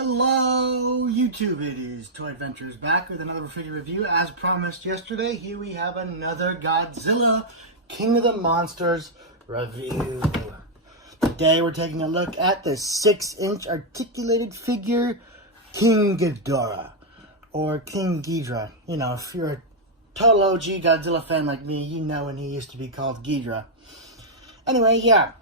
Hello YouTube, it is Toy Adventures back with another figure review. As promised yesterday, here we have another Godzilla King of the Monsters review. Today we're taking a look at the 6-inch articulated figure King Ghidorah, or King Ghidorah. You know, if you're a total OG Godzilla fan like me, you know when he used to be called Ghidorah. Anyway, yeah.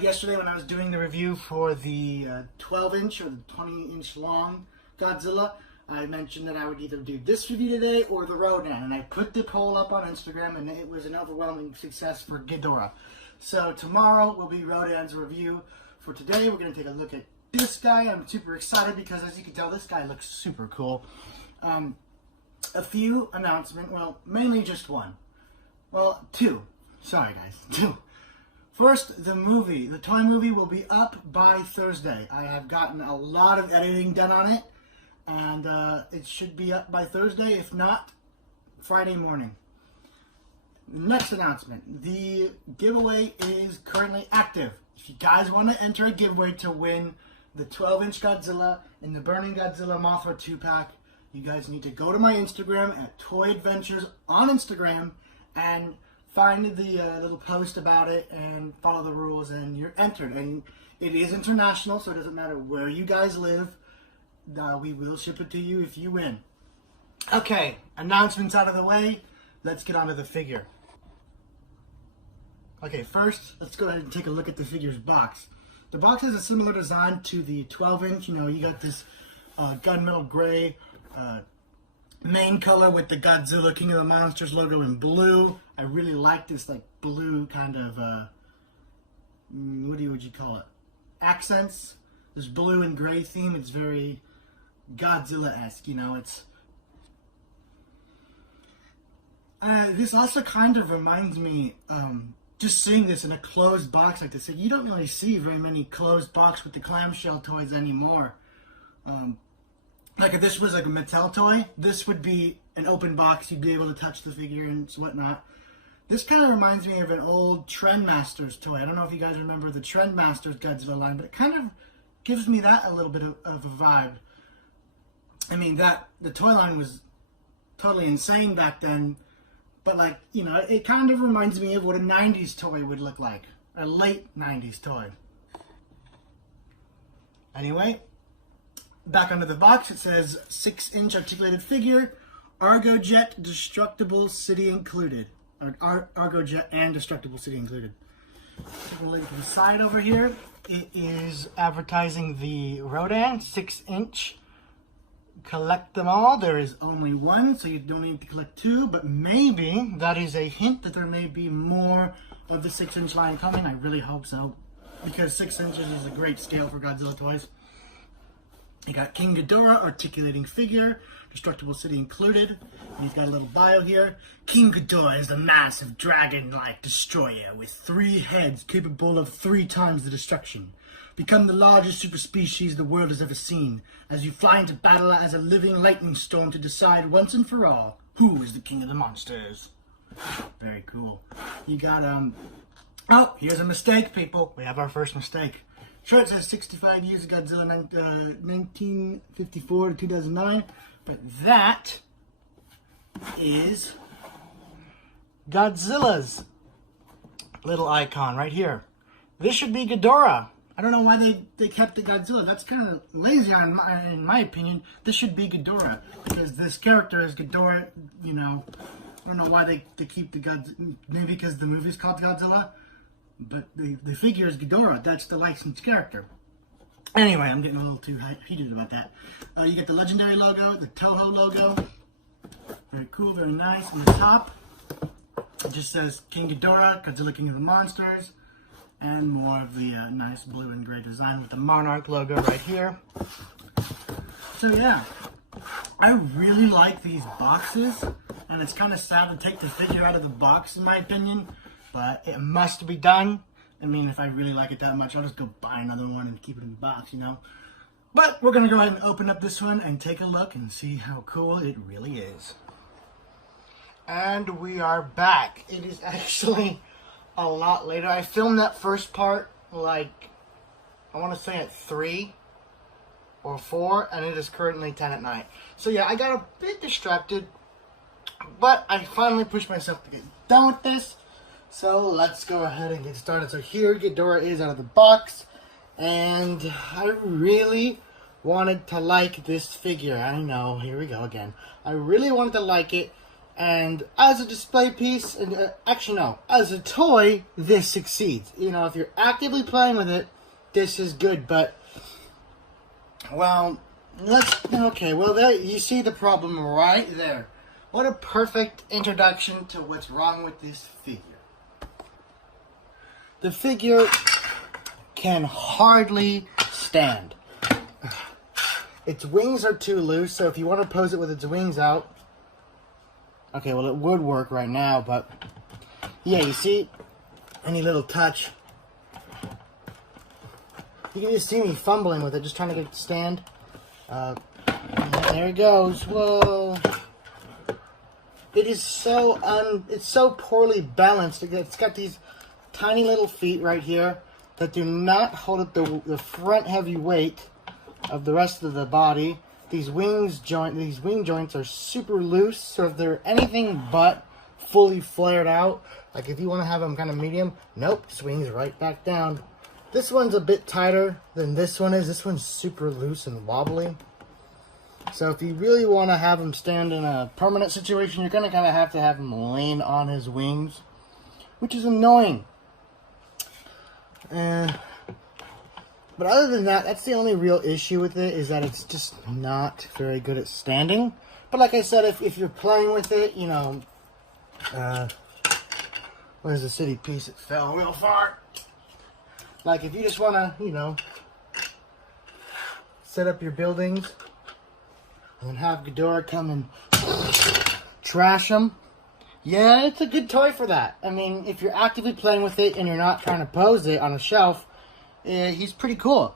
Yesterday when I was doing the review for the 12-inch or the 20-inch long Godzilla, I mentioned that I would either do this review today or the Rodan, and I put the poll up on Instagram, and it was an overwhelming success for Ghidorah. So tomorrow will be Rodan's review. For today, we're going to take a look at this guy. I'm super excited because, as you can tell, this guy looks super cool. A few announcements, well, mainly just one. Well, two. Sorry, guys, two. First, the toy movie will be up by Thursday. I have gotten a lot of editing done on it, and it should be up by Thursday, if not Friday morning. Next announcement, the giveaway is currently active. If you guys want to enter a giveaway to win the 12-inch Godzilla and the Burning Godzilla Mothra 2-pack, you guys need to go to my Instagram at Toy Adventures on Instagram and find the little post about it and follow the rules, and you're entered. And it is international, so it doesn't matter where you guys live. We will ship it to you if you win. Okay, announcements out of the way. Let's get on to the figure. Okay, first, let's go ahead and take a look at the figure's box. The box has a similar design to the 12-inch. You know, you got this gunmetal gray main color with the Godzilla King of the Monsters logo in blue. I really like this like blue kind of what would you call it? Accents. This blue and gray theme. It's very Godzilla-esque. You know, it's this also kind of reminds me. Just seeing this in a closed box like this, you don't really see very many closed box with the clamshell toys anymore. Like if this was like a Mattel toy, this would be an open box. You'd be able to touch the figure and whatnot. This kind of reminds me of an old Trendmasters toy. I don't know if you guys remember the Trendmasters Godzilla line, but it kind of gives me that a little bit of a vibe. I mean, the toy line was totally insane back then, but like, you know, it kind of reminds me of what a 90s toy would look like. A late 90s toy. Anyway, back under the box, it says 6-inch articulated figure, Argojet Destructible City included. Argojet and Destructible City included. Taking a look at the side over here, it is advertising the Rodan 6-inch. Collect them all. There is only one, so you don't need to collect two, but maybe that is a hint that there may be more of the 6-inch line coming. I really hope so, because 6 inches is a great scale for Godzilla toys. You got King Ghidorah, articulating figure, Destructible City included. And he's got a little bio here. King Ghidorah is a massive dragon-like destroyer with 3 heads capable of 3 times the destruction. Become the largest super species the world has ever seen, as you fly into battle as a living lightning storm to decide once and for all who is the king of the monsters. Very cool. You got, oh, here's a mistake, people. We have our first mistake. Sure, it says 65 years of Godzilla, 1954 to 2009, but that is Godzilla's little icon right here. This should be Ghidorah. I don't know why they kept the Godzilla. That's kind of lazy in my opinion. This should be Ghidorah, because this character is Ghidorah, you know. I don't know why they keep the Godzilla. Maybe because the movie's called Godzilla. But the figure is Ghidorah. That's the licensed character. Anyway, I'm getting a little too heated about that. You get the Legendary logo, the Toho logo. Very cool, very nice. On the top, it just says King Ghidorah, Godzilla King of the Monsters. And more of the nice blue and gray design with the Monarch logo right here. So yeah, I really like these boxes. And it's kind of sad to take the figure out of the box, in my opinion. But it must be done. I mean, if I really like it that much, I'll just go buy another one and keep it in the box, you know. But we're going to go ahead and open up this one and take a look and see how cool it really is. And we are back. It is actually a lot later. I filmed that first part, like, I want to say at 3 or 4, and it is currently 10 at night. So yeah, I got a bit distracted, but I finally pushed myself to get done with this. So let's go ahead and get started. So here Ghidorah is out of the box, and I really wanted to like this figure. I know, here we go again. I really wanted to like it, and as a display piece, and actually no, as a toy, this succeeds. You know, if you're actively playing with it, this is good, but, well, well, there, you see the problem right there. What a perfect introduction to what's wrong with this figure. The figure can hardly stand. Its wings are too loose, so if you want to pose it with its wings out, okay, well, it would work right now, but yeah, you see, any little touch, you can just see me fumbling with it, just trying to get it to stand. There it goes. Whoa. It is it's so poorly balanced. It's got these tiny little feet right here that do not hold up the front heavy weight of the rest of the body. These wing joints are super loose, so if they're anything but fully flared out, like if you want to have them kind of medium, nope, swings right back down. This one's a bit tighter than this one is. This one's super loose and wobbly. So if you really want to have him stand in a permanent situation, you're going to kind of have to have him lean on his wings, which is annoying. But other than that, that's the only real issue with it, is that it's just not very good at standing. But like I said, if you're playing with it, you know, where's the city piece? It fell real far. Like if you just want to, you know, set up your buildings and have Ghidorah come and trash them, yeah, it's a good toy for that. I mean, if you're actively playing with it and you're not trying to pose it on a shelf, he's pretty cool.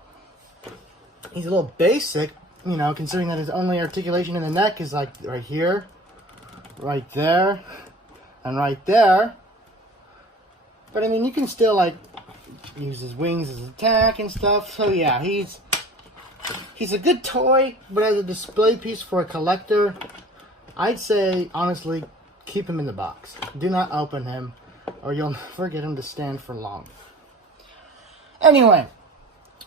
He's a little basic, you know, considering that his only articulation in the neck is like right here, right there, and right there. But I mean, you can still like use his wings as attack and stuff. So yeah, he's a good toy, but as a display piece for a collector, I'd say honestly, keep him in the box. Do not open him, or you'll never get him to stand for long. Anyway,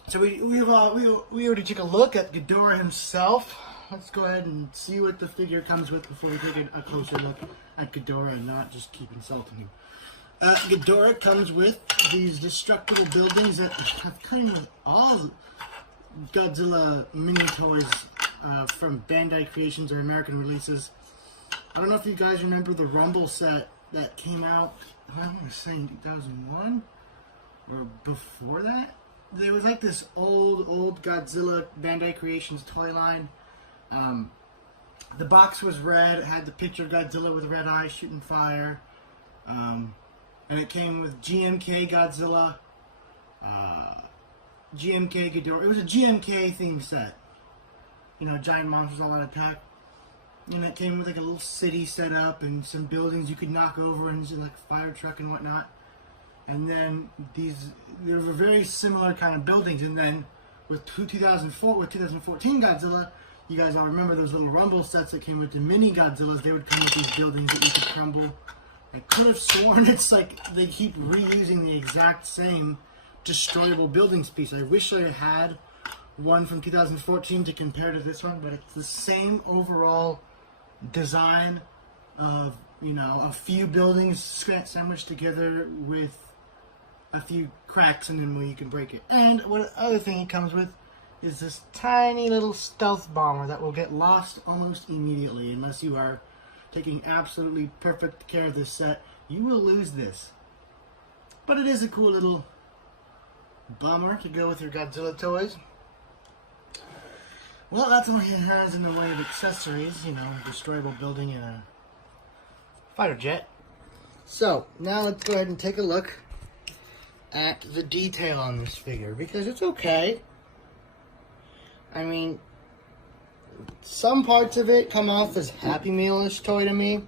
so we already took a look at Ghidorah himself. Let's go ahead and see what the figure comes with before we take a closer look at Ghidorah and not just keep insulting him. Ghidorah comes with these destructible buildings that have kind of all Godzilla mini toys from Bandai Creations or American releases. I don't know if you guys remember the Rumble set that came out, I'm going to say in 2001 or before that. There was like this old Godzilla Bandai Creations toy line. The box was red, it had the picture of Godzilla with red eyes shooting fire. And it came with GMK Godzilla, GMK Ghidorah. It was a GMK themed set. You know, giant monsters all out attack. And it came with like a little city set up and some buildings you could knock over and like a fire truck and whatnot. And then there were very similar kind of buildings. And then with 2014 Godzilla, you guys all remember those little Rumble sets that came with the mini Godzillas. They would come with these buildings that you could crumble. I could have sworn it's like they keep reusing the exact same destroyable buildings piece. I wish I had one from 2014 to compare to this one, but it's the same overall design of, you know, a few buildings sandwiched together with a few cracks and then where you can break it. And what other thing it comes with is this tiny little stealth bomber that will get lost almost immediately unless you are taking absolutely perfect care of this set. You will lose this. But it is a cool little bomber to go with your Godzilla toys. Well, that's all he has in the way of accessories, you know, destroyable building and a fighter jet. So, now let's go ahead and take a look at the detail on this figure, because it's okay. I mean, some parts of it come off as Happy Meal-ish toy to me.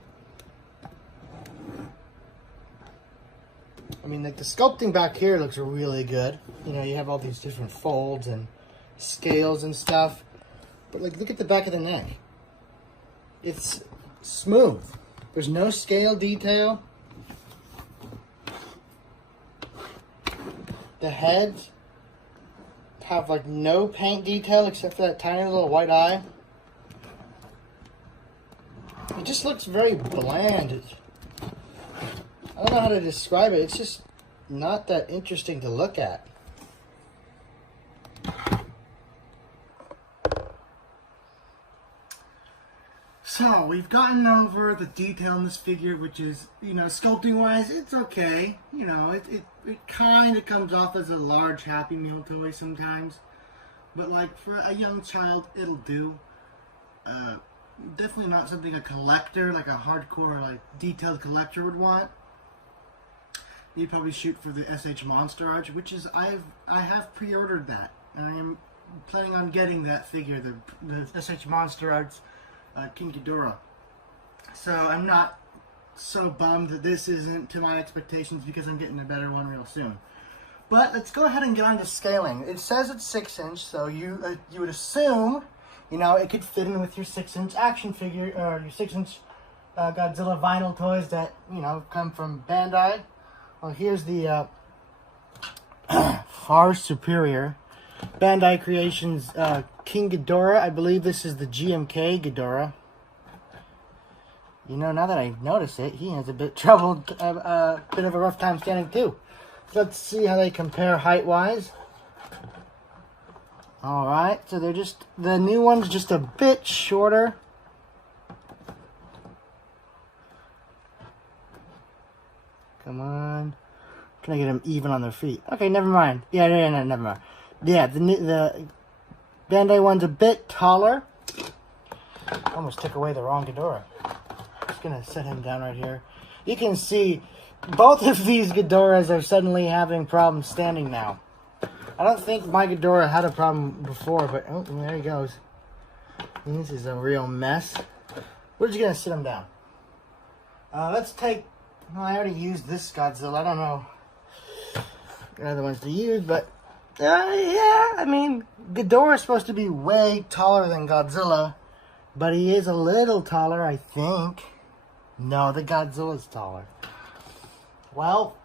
I mean, like the sculpting back here looks really good. You know, you have all these different folds and scales and stuff. But like, look at the back of the neck. It's smooth. There's no scale detail. The heads have like no paint detail except for that tiny little white eye. It just looks very bland. I don't know how to describe it. It's just not that interesting to look at. So, we've gotten over the detail in this figure, which is, you know, sculpting-wise, it's okay. You know, it kind of comes off as a large Happy Meal toy sometimes. But, like, for a young child, it'll do. Definitely not something a collector, like a hardcore, like, detailed collector would want. You'd probably shoot for the SH Monster Arch, which is, I have pre-ordered that. And I am planning on getting that figure, the SH Monster Arch. King Ghidorah. So I'm not so bummed that this isn't to my expectations because I'm getting a better one real soon. But let's go ahead and get on to scaling. It says it's 6-inch, so you would assume, you know, it could fit in with your 6-inch action figure or your 6-inch Godzilla vinyl toys that, you know, come from Bandai. Well, here's the far superior Bandai Creations King Ghidorah. I believe this is the GMK Ghidorah. You know, now that I notice it, he has a bit bit of a rough time standing too. So let's see how they compare height-wise. Alright, so they're just, the new one's just a bit shorter. Come on. Can I get them even on their feet? Okay, never mind. Yeah, no, never mind. Yeah, the Bandai one's a bit taller. Almost took away the wrong Ghidorah. Just gonna set him down right here. You can see both of these Ghidorahs are suddenly having problems standing now. I don't think my Ghidorah had a problem before, but oh, there he goes. This is a real mess. We're just gonna sit him down. Let's take. Well, I already used this Godzilla. I don't know the other ones to use, but. Yeah, I mean, Ghidorah is supposed to be way taller than Godzilla, but he is a little taller, I think. No, the Godzilla's taller. Well,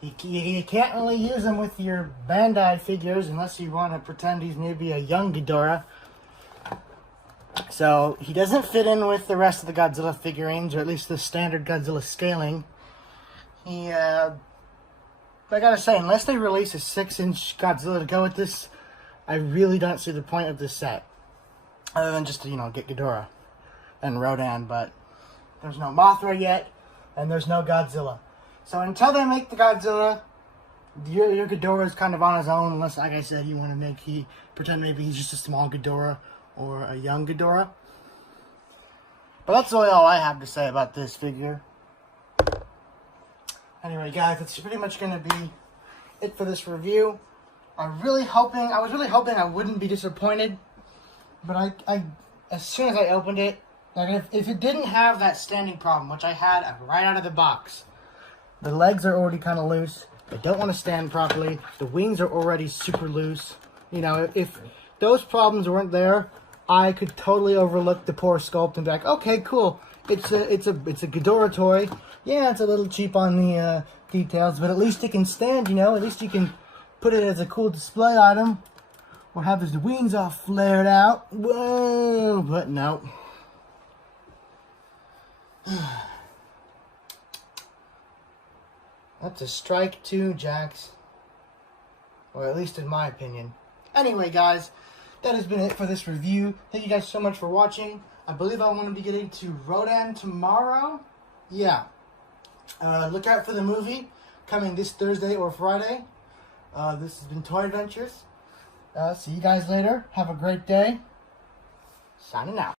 you can't really use him with your Bandai figures unless you want to pretend he's maybe a young Ghidorah. So, he doesn't fit in with the rest of the Godzilla figurines, or at least the standard Godzilla scaling. I gotta say, unless they release a 6-inch Godzilla to go with this, I really don't see the point of this set. Other than just to, you know, get Ghidorah and Rodan, but there's no Mothra yet, and there's no Godzilla. So until they make the Godzilla, your Ghidorah is kind of on his own, unless, like I said, you want to pretend maybe he's just a small Ghidorah or a young Ghidorah. But that's really all I have to say about this figure. Anyway, guys, that's pretty much going to be it for this review. I was really hoping I wouldn't be disappointed, but I as soon as I opened it, like if it didn't have that standing problem, which I had right out of the box, the legs are already kind of loose. They don't want to stand properly. The wings are already super loose. You know, if those problems weren't there, I could totally overlook the poor sculpt and be like, okay, cool. It's a Ghidorah toy. Yeah, it's a little cheap on the details, but at least it can stand, you know. At least you can put it as a cool display item. Or have his wings all flared out. Whoa, but no. That's a strike too, Jax. Or at least in my opinion. Anyway, guys, that has been it for this review. Thank you guys so much for watching. I believe I want to be getting to Rodan tomorrow. Yeah. Look out for the movie coming this Thursday or Friday. This has been Toy Adventures. See you guys later. Have a great day. Signing out.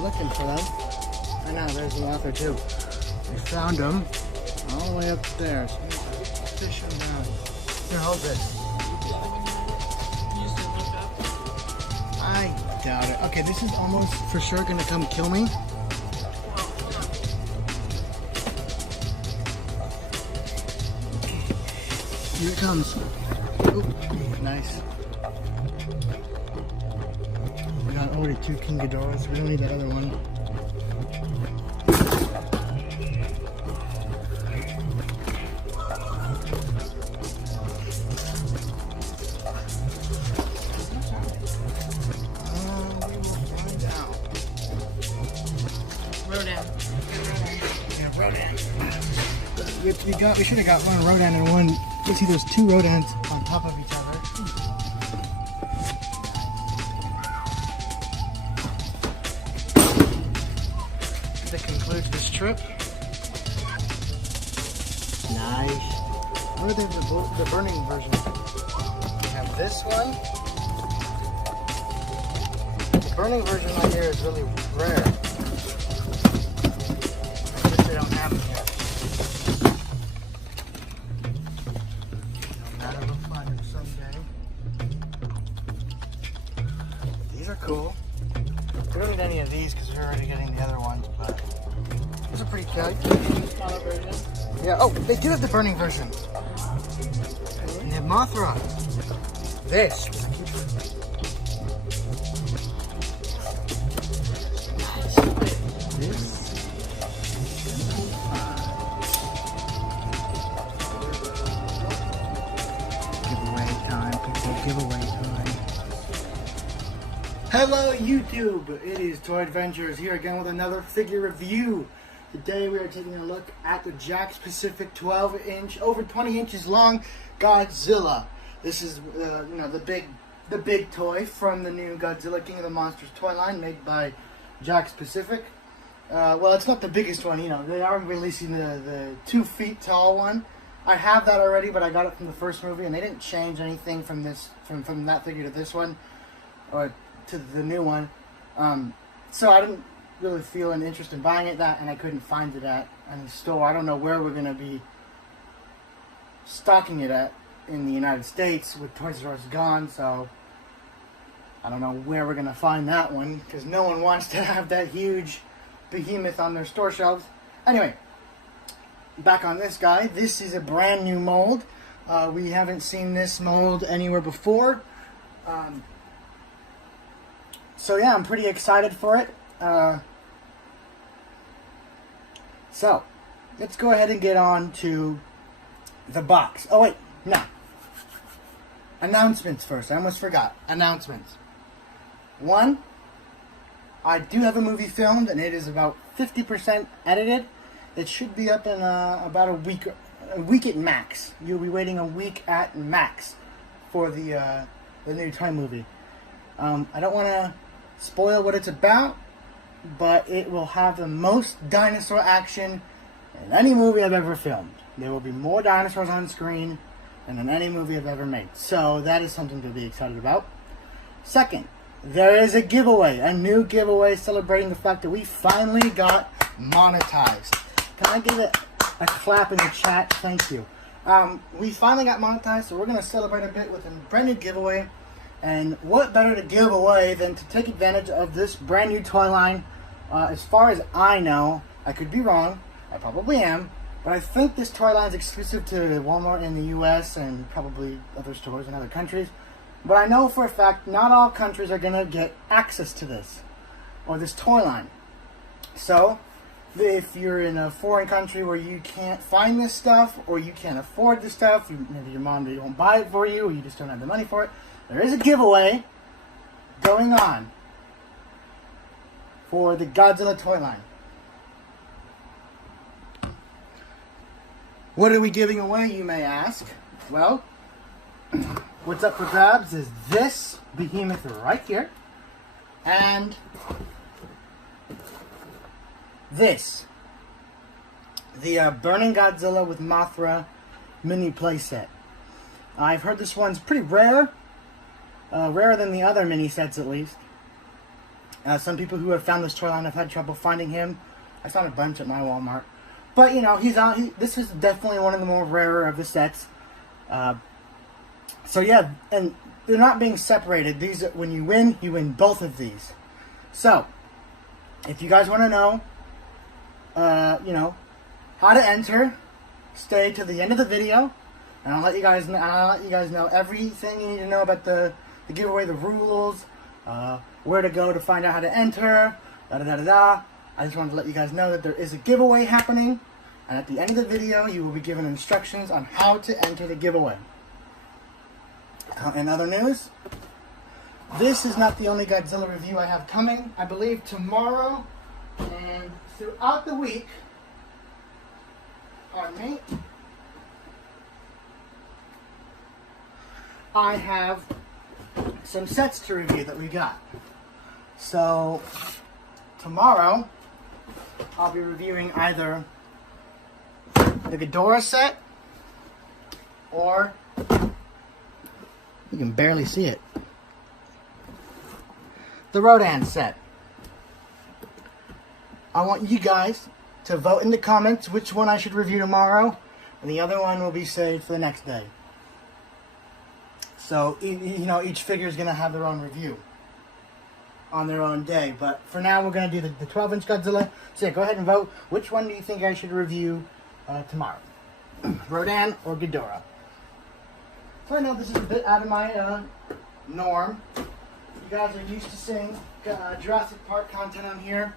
Looking for them. I know, there's the author too. We found him all the way up there. So fish him down. Here, hold this. I doubt it. Okay, this is almost for sure gonna come kill me. Here it comes. Ooh, nice. We got already 2 King Ghidorahs. We don't need that other one. We will find out. Rodan. Yeah, Rodan. We should have got one Rodan and one. You see, there's 2 Rodans on top of each other. That concludes this trip. Nice. What are the burning version? We have this one. The burning version right here is really rare. I wish they don't have them here. These are cool. We don't need any of these because we're already getting the other ones, but these are pretty cute. Smaller version. Yeah, oh, they do have the burning version. And they have Mothra. This. This. Giveaway time, people. Giveaway time. Hello YouTube, it is Toy Adventures here again with another figure review. Today we are taking a look at the Jakks Pacific 12-inch, over 20 inches long Godzilla. This is the big toy from the new Godzilla King of the Monsters toy line made by Jakks Pacific. Well, it's not the biggest one, they are releasing the 2 feet tall one. I have that already, but I got it from the first movie, and they didn't change anything from that figure to this one, or to the new one. So I didn't really feel an interest in buying it, and I couldn't find it at any store. I don't know where we're going to be stocking it at in the United States with Toys R Us gone, so I don't know where we're going to find that one because no one wants to have that huge behemoth on their store shelves. Anyway, back on this guy. This is a brand new mold. We haven't seen this mold anywhere before. So yeah, I'm pretty excited for it. So, let's go ahead and get on to the box. Oh wait, no. Announcements first. I almost forgot. Announcements. 1, I do have a movie filmed, and it is about 50% edited. It should be up in about a week at max. You'll be waiting a week at max for the new toy movie. I don't want to spoil what it's about, but it will have the most dinosaur action in any movie I've ever filmed. There will be more dinosaurs on screen than in any movie I've ever made. So that is something to be excited about. Second, there is a giveaway, a new giveaway celebrating the fact that we finally got monetized. Can I give it a clap in the chat? Thank you. We finally got monetized, so we're going to celebrate a bit with a brand new giveaway. And what better to give away than to take advantage of this brand new toy line? As far as I know, I could be wrong, I probably am, but I think this toy line is exclusive to Walmart in the US and probably other stores in other countries. But I know for a fact not all countries are going to get access to this, or this toy line. So, if you're in a foreign country where you can't find this stuff, or you can't afford this stuff, maybe your mom won't buy it for you, or you just don't have the money for it, there is a giveaway going on for the Godzilla toy line. What are we giving away, you may ask? Well, what's up for grabs is this behemoth right here, and this, the Burning Godzilla with Mothra mini playset. I've heard this one's pretty rare, rarer than the other mini sets at least. Some people who have found this toy line have had trouble finding him I found a bunch at my Walmart. But, you know, this is definitely one of the more rarer of the sets. So, yeah, and they're not being separated. These, when you win both of these. So, if you guys want to know, you know, how to enter, stay to the end of the video, and I'll let you guys know everything you need to know about the giveaway, the rules, where to go to find out how to enter, da-da-da-da-da. I just wanted to let you guys know that there is a giveaway happening, and at the end of the video, you will be given instructions on how to enter the giveaway. In other news, this is not the only Godzilla review I have coming. I believe tomorrow and throughout the week, pardon me, I have some sets to review that we got. So, tomorrow, I'll be reviewing either the Ghidorah set, or, you can barely see it, the Rodan set. I want you guys to vote in the comments which one I should review tomorrow, and the other one will be saved for the next day. So, you know, each figure is going to have their own review on their own day. But for now, we're going to do the 12-inch Godzilla. So yeah, go ahead and vote. Which one do you think I should review tomorrow? Rodan or Ghidorah? So I know this is a bit out of my norm. You guys are used to seeing Jurassic Park content on here.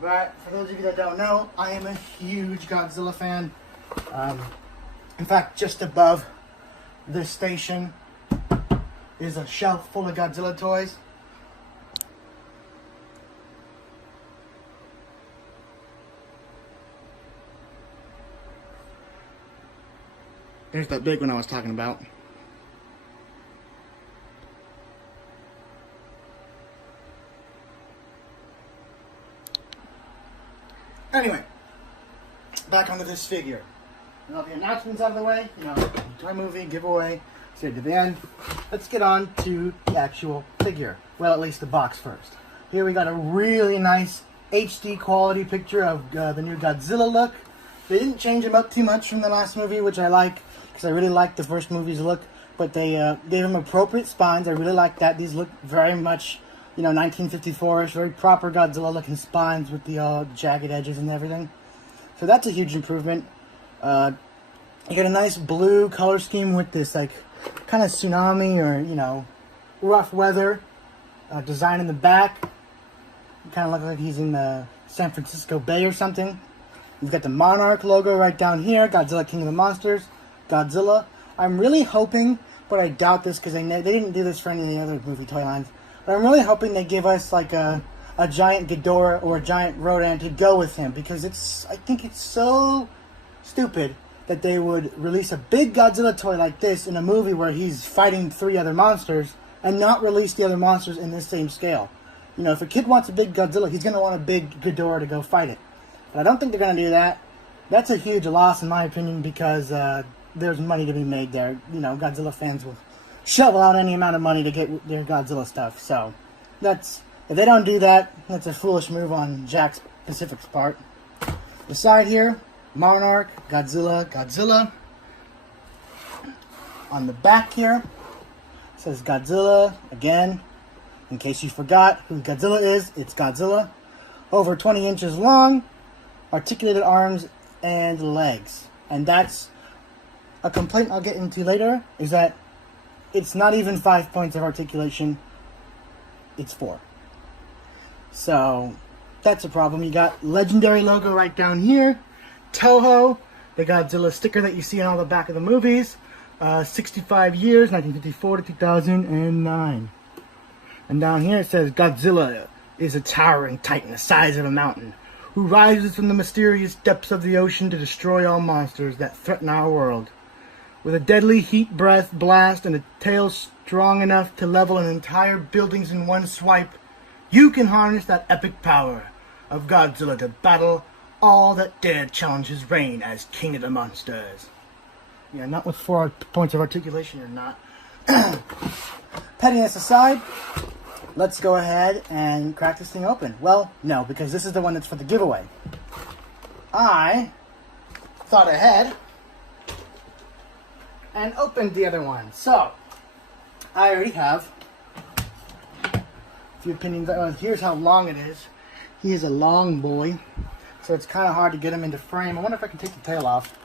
But for those of you that don't know, I am a huge Godzilla fan. In fact, just above this station is a shelf full of Godzilla toys. There's that big one I was talking about. Anyway, back onto this figure. And all the announcements out of the way, you know, toy movie, giveaway, stay to the end. Let's get on to the actual figure. Well, at least the box first. Here we got a really nice HD quality picture of the new Godzilla look. They didn't change him up too much from the last movie, which I like, because I really liked the first movie's look. But they gave him appropriate spines. I really like that. These look very much, you know, 1954-ish, very proper Godzilla-looking spines with the jagged edges and everything. So that's a huge improvement. You get a nice blue color scheme with this, like, kind of tsunami or, you know, rough weather design in the back. Kind of look like he's in the San Francisco Bay or something. You've got the Monarch logo right down here. Godzilla, King of the Monsters. Godzilla. I'm really hoping, but I doubt this because they didn't do this for any of the other movie toy lines. But I'm really hoping they give us like a giant Ghidorah or a giant Rodan to go with him, because I think it's so stupid that they would release a big Godzilla toy like this in a movie where he's fighting 3 other monsters and not release the other monsters in this same scale. You know, if a kid wants a big Godzilla, he's going to want a big Ghidorah to go fight it. But I don't think they're going to do that. That's a huge loss in my opinion, because there's money to be made there. You know, Godzilla fans will shovel out any amount of money to get their Godzilla stuff. So, if they don't do that, that's a foolish move on Jakks Pacific's part. The side here, Monarch, Godzilla. On the back here, it says Godzilla again. In case you forgot who Godzilla is, it's Godzilla. Over 20 inches long, articulated arms and legs. And that's a complaint I'll get into later, is that it's not even 5 points of articulation, it's 4. So, that's a problem. You got legendary logo right down here. Toho, the Godzilla sticker that you see on all the back of the movies. 65 years, 1954 to 2009. And down here it says, Godzilla is a towering titan the size of a mountain, who rises from the mysterious depths of the ocean to destroy all monsters that threaten our world. With a deadly heat breath blast and a tail strong enough to level an entire buildings in one swipe, you can harness that epic power of Godzilla to battle all that dare challenge his reign as King of the Monsters. Yeah, not with 4 points of articulation or not. Pettiness aside, let's go ahead and crack this thing open. Well, no, because this is the one that's for the giveaway. I thought ahead and opened the other one. So, I already have a few opinions. Here's how long it is. He is a long boy, so it's kind of hard to get him into frame. I wonder if I can take the tail off.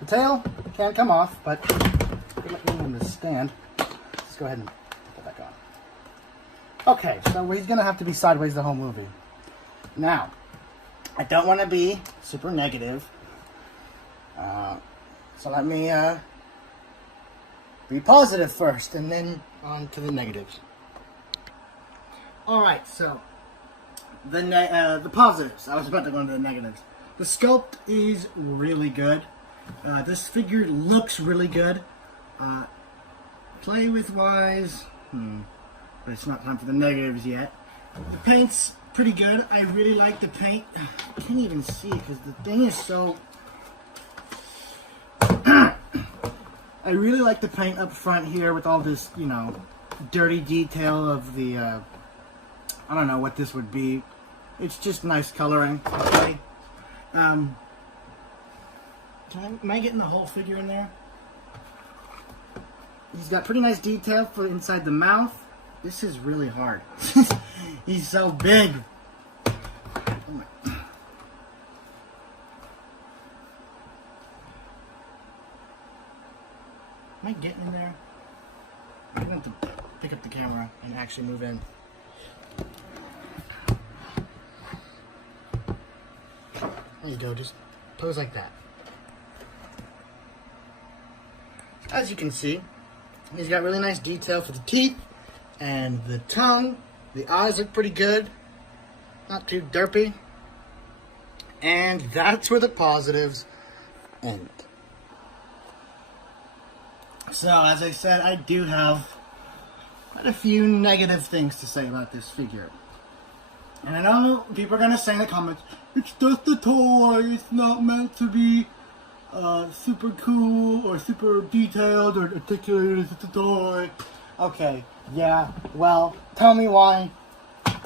The tail can't come off, but let me in the stand. Let's go ahead and put that back on. Okay, so he's going to have to be sideways the whole movie. Now, I don't want to be super negative, so let me be positive first, and then on to the negatives. All right, so the positives. I was about to go into the negatives. The sculpt is really good. This figure looks really good. Play with wise, but it's not time for the negatives yet. The paint's pretty good. I really like the paint. I can't even see it because the thing is so... I really like the paint up front here with all this, you know, dirty detail of the, I don't know what this would be. It's just nice coloring, okay? Am I getting the whole figure in there? He's got pretty nice detail for inside the mouth. This is really hard. He's so big. Am I getting in there? I'm going to have to pick up the camera and actually move in. There you go, just pose like that. As you can see, he's got really nice detail for the teeth and the tongue. The eyes look pretty good, not too derpy. And that's where the positives end. So, as I said, I do have quite a few negative things to say about this figure. And I know people are going to say in the comments, it's just a toy, it's not meant to be super cool or super detailed or articulated, it's a toy. Okay, yeah, well, tell me why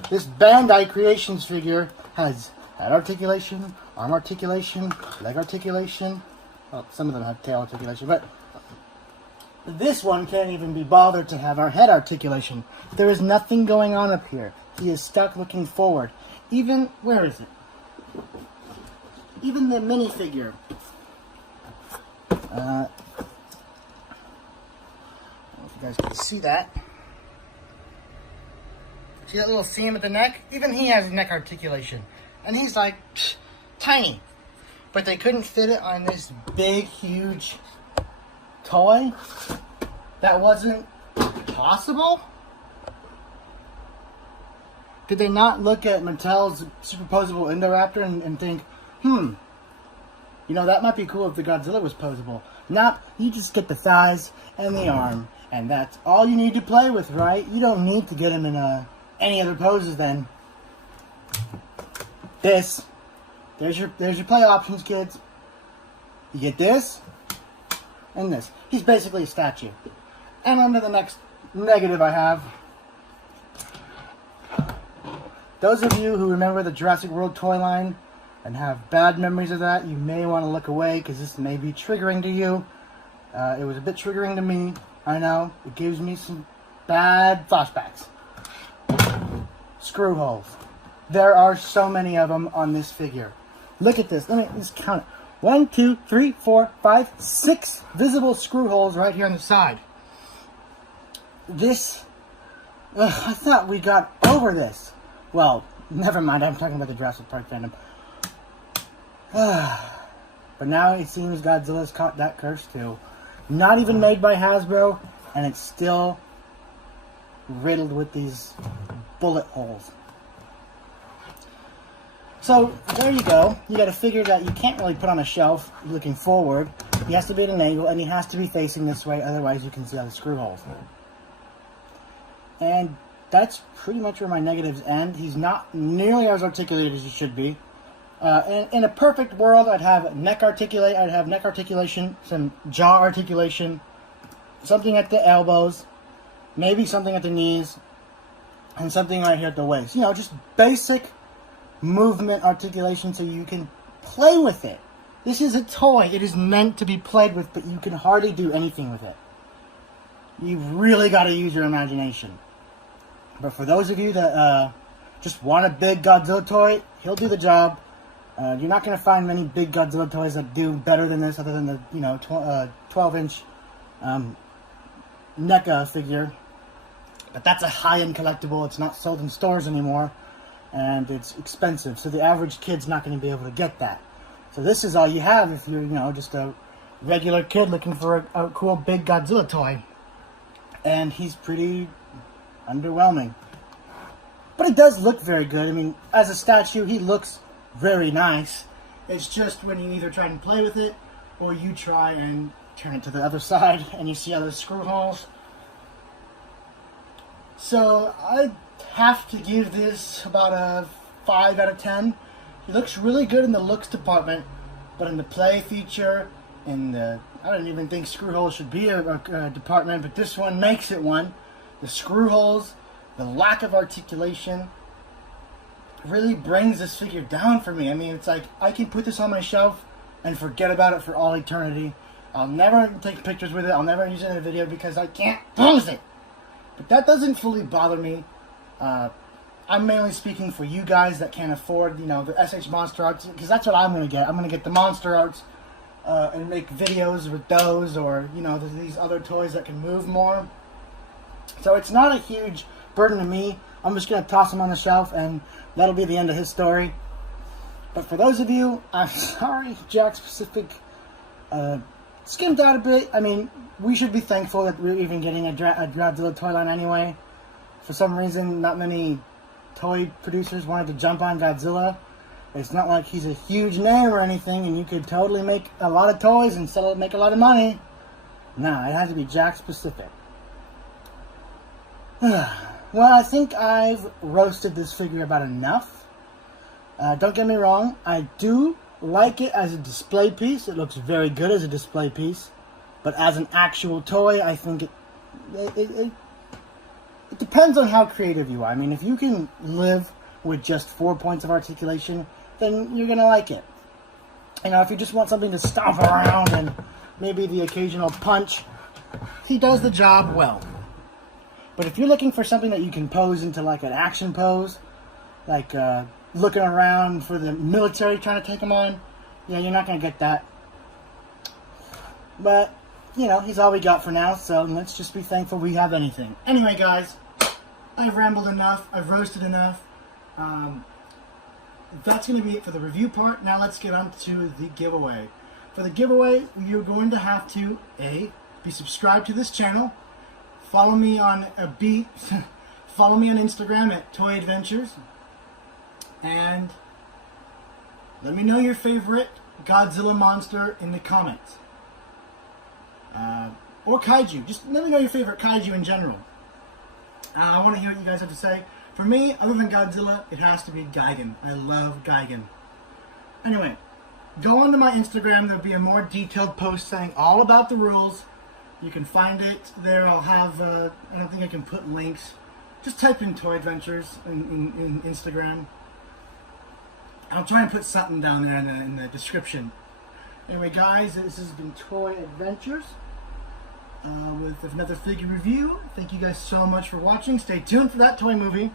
this Bandai Creations figure has head articulation, arm articulation, leg articulation. Well, some of them have tail articulation, but this one can't even be bothered to have our head articulation. There is nothing going on up here. He is stuck looking forward. Even, where is it? Even the minifigure. I don't know if you guys can see that. See that little seam at the neck? Even he has neck articulation. And he's like, tiny. But they couldn't fit it on this big, huge toy? That wasn't possible? Did they not look at Mattel's superposable Indoraptor and think, you know, that might be cool if the Godzilla was posable. Nope, you just get the thighs and the arm, and that's all you need to play with, right? You don't need to get him in any other poses then. This. There's your play options, kids. You get this and this. He's basically a statue. And on to the next negative I have. Those of you who remember the Jurassic World toy line and have bad memories of that, you may want to look away because this may be triggering to you. It was a bit triggering to me. I know. It gives me some bad flashbacks. Screw holes. There are so many of them on this figure. Look at this. Let me just count it. 1, 2, 3, 4, 5, 6 visible screw holes right here on the side. This... I thought we got over this. Well, never mind. I'm talking about the Jurassic Park fandom. But now it seems Godzilla's caught that curse too. Not even made by Hasbro, and it's still riddled with these bullet holes. So, there you go. You got a figure that you can't really put on a shelf looking forward. He has to be at an angle, and he has to be facing this way, otherwise you can see all the screw holes. And that's pretty much where my negatives end. He's not nearly as articulated as he should be. In a perfect world, I'd have neck articulation, some jaw articulation, something at the elbows, maybe something at the knees, and something right here at the waist. You know, just basic movement articulation so you can play with it. This is a toy. It is meant to be played with, but you can hardly do anything with it. You've really got to use your imagination. But for those of you that just want a big Godzilla toy, he'll do the job. You're not going to find many big Godzilla toys that do better than this, other than the 12-inch NECA figure. But that's a high-end collectible. It's not sold in stores anymore, and it's expensive. So the average kid's not going to be able to get that. So this is all you have if you're, just a regular kid looking for a cool big Godzilla toy. And he's pretty underwhelming. But it does look very good. I mean, as a statue, he looks very nice. It's just when you either try and play with it, or you try and turn it to the other side, and you see all the screw holes. So I have to give this about a 5 out of 10. He looks really good in the looks department, but in the play feature, I don't even think screw holes should be a department, but this one makes it one. The screw holes, the lack of articulation, really brings this figure down for me. I mean, it's like I can put this on my shelf and forget about it for all eternity. I'll never take pictures with it. I'll never use it in a video because I can't pose it. But that doesn't fully bother me. I'm mainly speaking for you guys that can't afford, the SH Monster Arts, because that's what I'm going to get. I'm going to get the Monster Arts and make videos with those, or, these other toys that can move more. So it's not a huge burden to me. I'm just going to toss him on the shelf, and that'll be the end of his story. But for those of you, I'm sorry, Jack Specific skimmed out a bit. I mean, we should be thankful that we're even getting a Godzilla toy line anyway. For some reason, not many toy producers wanted to jump on Godzilla. It's not like he's a huge name or anything, and you could totally make a lot of toys and make a lot of money. Nah, it has to be Jack Specific. Well, I think I've roasted this figure about enough. Don't get me wrong, I do like it as a display piece. It looks very good as a display piece. But as an actual toy, I think it depends on how creative you are. I mean, if you can live with just 4 points of articulation, then you're going to like it. If you just want something to stomp around and maybe the occasional punch, he does the job well. But if you're looking for something that you can pose into like an action pose, like looking around for the military trying to take him on, yeah, you're not going to get that. But, he's all we got for now, so let's just be thankful we have anything. Anyway, guys, I've rambled enough. I've roasted enough. That's going to be it for the review part. Now let's get on to the giveaway. For the giveaway, you're going to have to, be subscribed to this channel. Follow me on follow me on Instagram at Toy Adventures. And let me know your favorite Godzilla monster in the comments. Or kaiju. Just let me know your favorite kaiju in general. I want to hear what you guys have to say. For me, other than Godzilla, it has to be Gigan. I love Gigan. Anyway, go onto my Instagram. There'll be a more detailed post saying all about the rules. You can find it there. I'll have, I don't think I can put links. Just type in Toy Adventures in Instagram. I'll try and put something down there in the description. Anyway, guys, this has been Toy Adventures with another figure review. Thank you guys so much for watching. Stay tuned for that toy movie.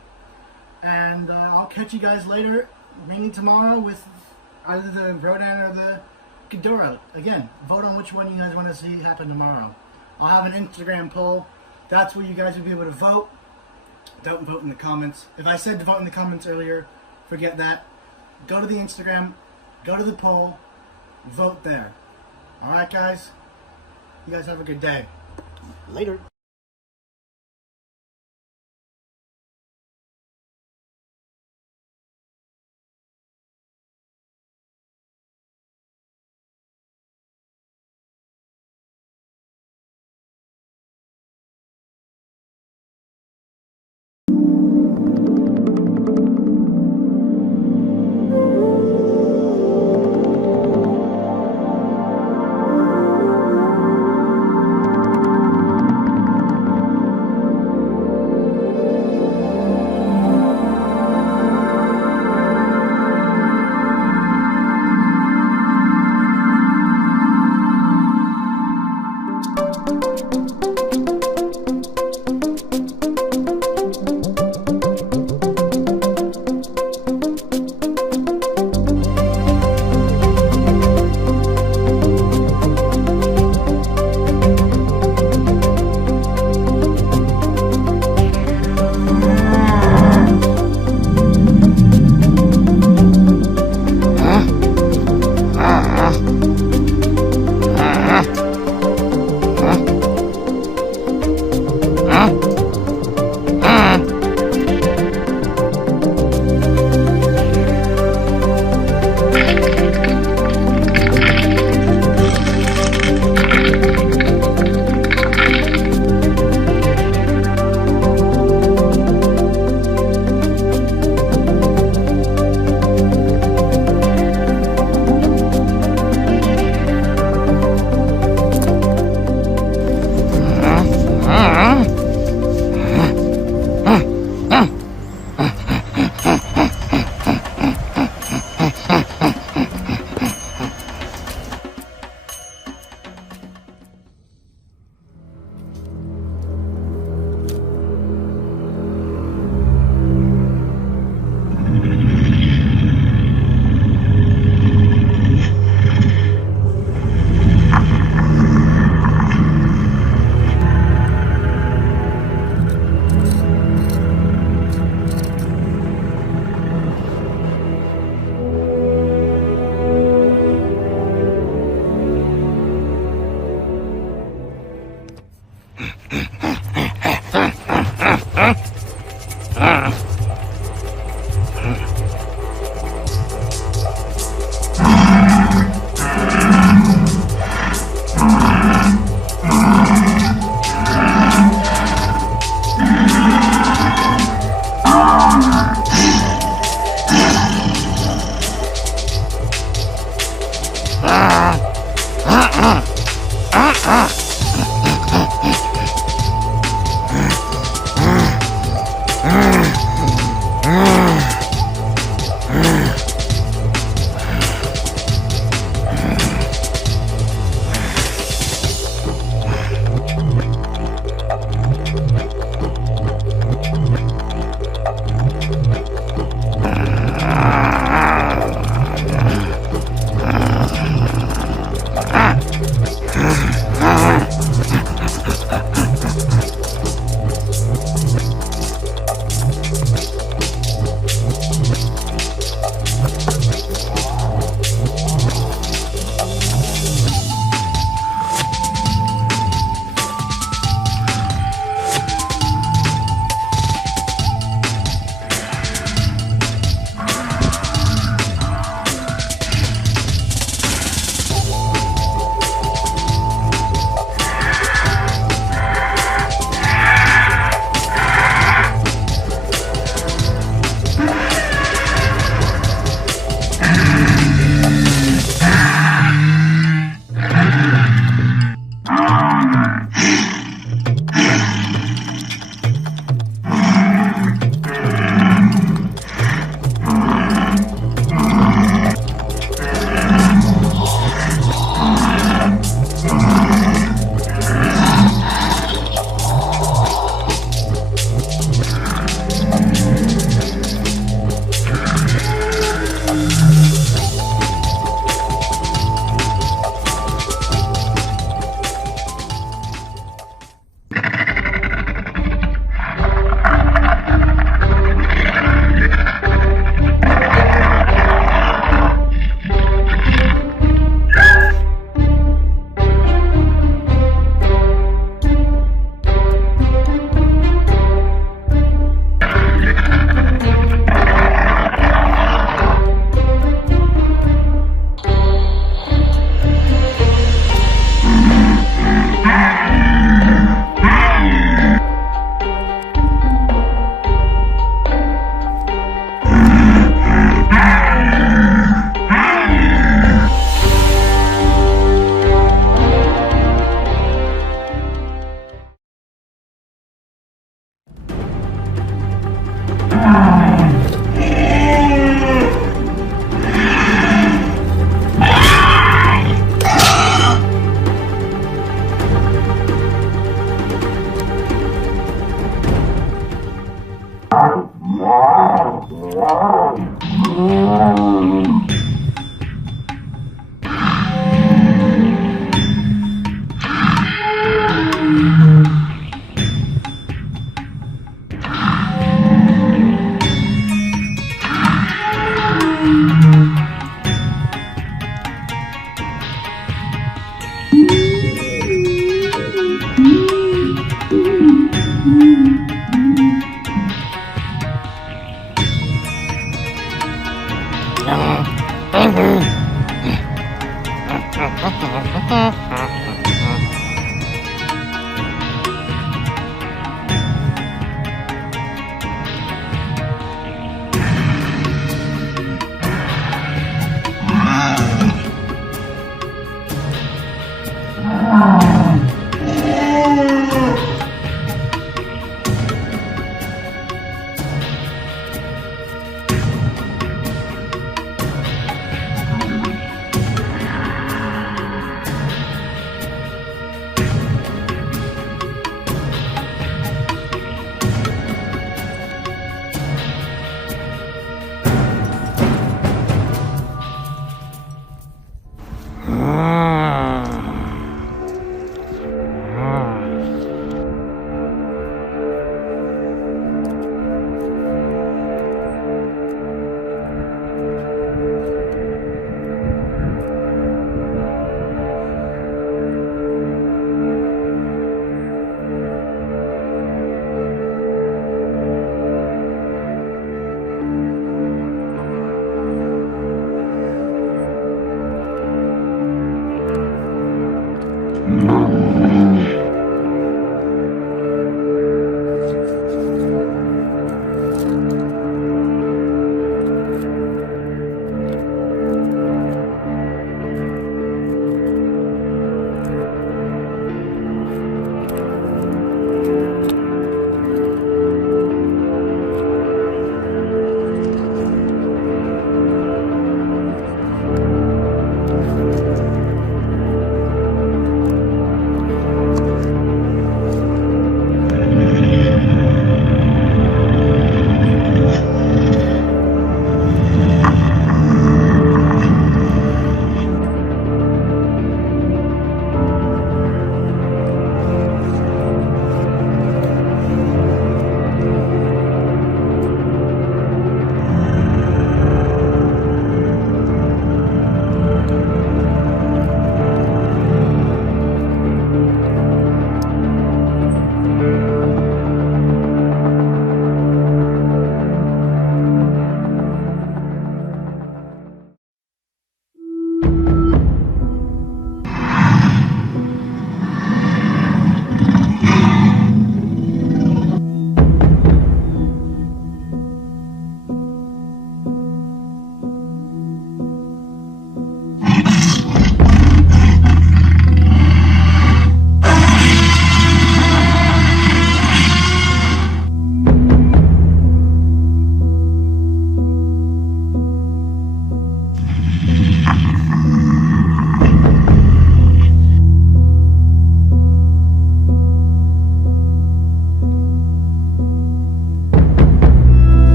And I'll catch you guys later, maybe tomorrow, with either the Rodan or the Ghidorah. Again, vote on which one you guys want to see happen tomorrow. I'll have an Instagram poll. That's where you guys will be able to vote. Don't vote in the comments. If I said to vote in the comments earlier, forget that. Go to the Instagram, go to the poll, vote there. Alright, guys? You guys have a good day. Later.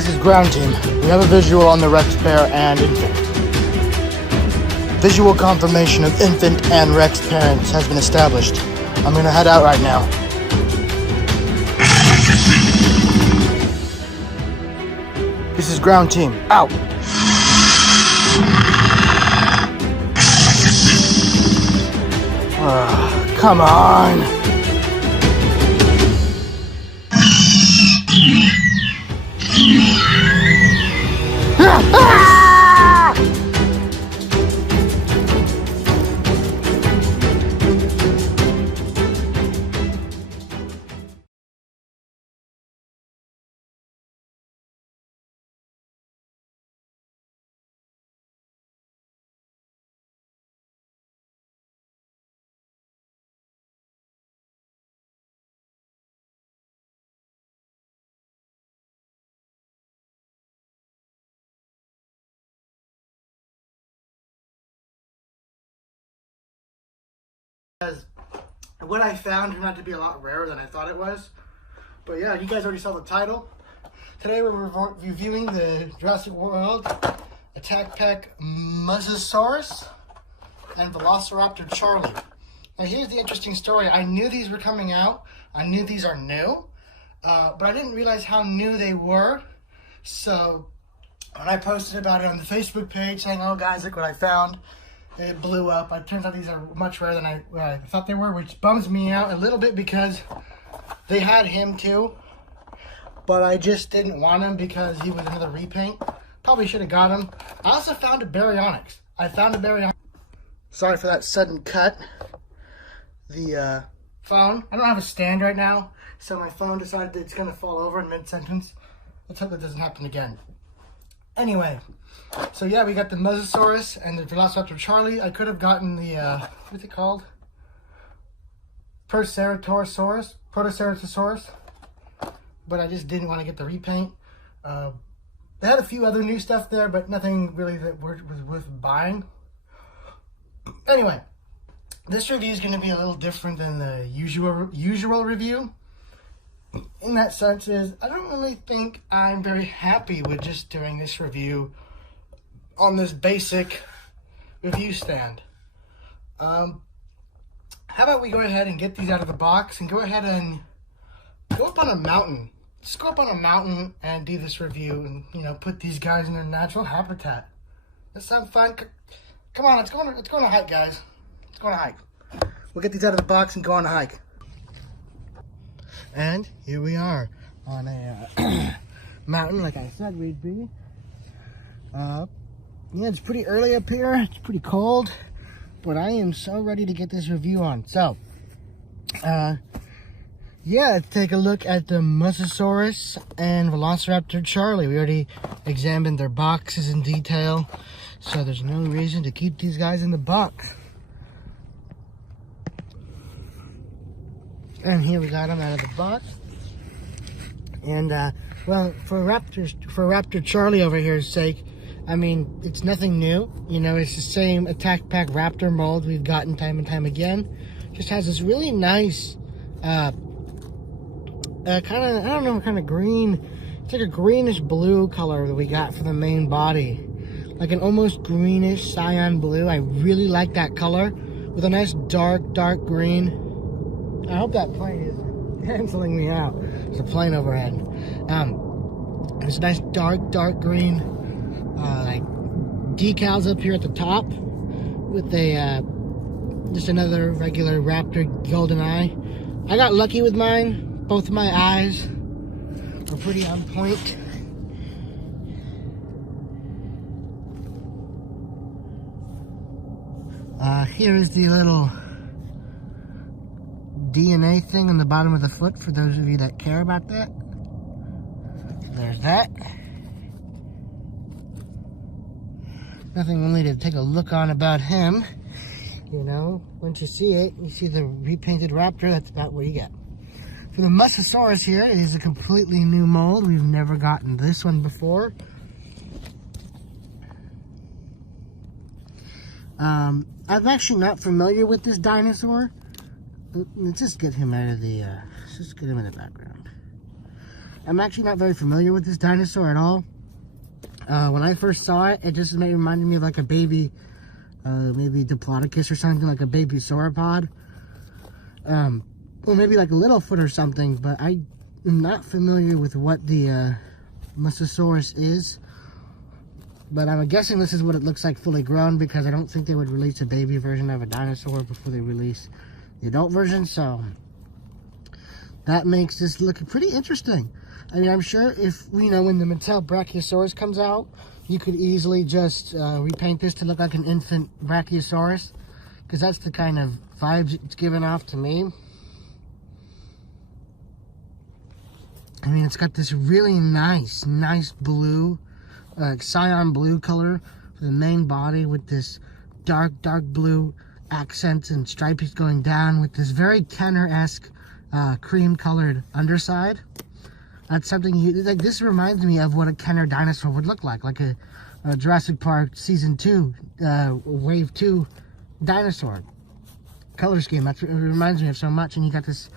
This is ground team. We have a visual on the Rex pair and infant. Visual confirmation of infant and Rex parents has been established. I'm gonna head out right now. This is ground team. Out. Come on. What I found turned out to be a lot rarer than I thought it was. But yeah, you guys already saw the title. Today we're reviewing the Jurassic World Attack Pack Mosasaurus and Velociraptor Charlie. Now here's the interesting story. I knew these were coming out. I knew these are new. But I didn't realize how new they were. So when I posted about it on the Facebook page saying, oh guys, look what I found, it blew up. It turns out these are much rarer than I thought they were, which bums me out a little bit because they had him too. But I just didn't want him because he was another repaint. Probably should have got him. I also found a Baryonyx. Sorry for that sudden cut. The phone. I don't have a stand right now, so my phone decided that it's going to fall over in mid-sentence. Let's hope that doesn't happen again. Anyway, so yeah, we got the Mosasaurus and the Velociraptor Charlie. I could have gotten the, what's it called? Protoceratosaurus, but I just didn't want to get the repaint. They had a few other new stuff there, but nothing really that was worth buying. Anyway, this review is going to be a little different than the usual review. In that sense is, I don't really think I'm very happy with just doing this review on this basic review stand. How about we go ahead and get these out of the box and go ahead and go up on a mountain. Just go up on a mountain and do this review and, you know, put these guys in their natural habitat. That sounds fun. Come on, let's go on a hike, guys. Let's go on a hike. We'll get these out of the box and go on a hike. And here we are on a mountain, like I said we'd be. Yeah, it's pretty early up here. It's pretty cold, but I am so ready to get this review on. So, yeah, let's take a look at the Mosasaurus and Velociraptor Charlie. We already examined their boxes in detail, so there's no reason to keep these guys in the box. And here we got them out of the box. And, well, for Raptor Charlie over here's sake, I mean, it's nothing new. You know, it's the same Attack Pack Raptor mold we've gotten time and time again. Just has this really nice, kind of, I don't know, kind of green. It's like a greenish blue color that we got for the main body. Like an almost greenish cyan blue. I really like that color with a nice dark green. I hope that plane is canceling me out. There's a plane overhead. There's a nice dark green, like decals up here at the top with a just another regular Raptor golden eye. I got lucky with mine. Both of my eyes are pretty on point. Here is the little DNA thing on the bottom of the foot for those of you that care about that. There's that. Nothing really to take a look on about him. You know, once you see it, you see the repainted Raptor, that's about what you get. For the Mosasaurus here, it is a completely new mold. We've never gotten this one before. I'm actually not familiar with this dinosaur. Let's just get him out of the, let's just get him in the background. I'm actually not very familiar with this dinosaur at all. When I first saw it, it just reminded me of like a baby, maybe Diplodocus or something, like a baby sauropod. Or maybe like a Littlefoot or something, but I am not familiar with what the Mosasaurus is. But I'm guessing this is what it looks like fully grown, because I don't think they would release a baby version of a dinosaur before they release the adult version. So that makes this look pretty interesting. I mean, I'm sure if, you know, when the Mattel Brachiosaurus comes out, you could easily just repaint this to look like an infant Brachiosaurus, because that's the kind of vibes it's giving off to me. I mean, it's got this really nice blue, cyan blue color for the main body, with this dark blue accents and stripes going down, with this very Kenner-esque cream colored underside. That's something like this reminds me of what a Kenner dinosaur would look like a Jurassic Park Season 2, Wave 2 dinosaur color scheme. That's what it reminds me of so much. And you got this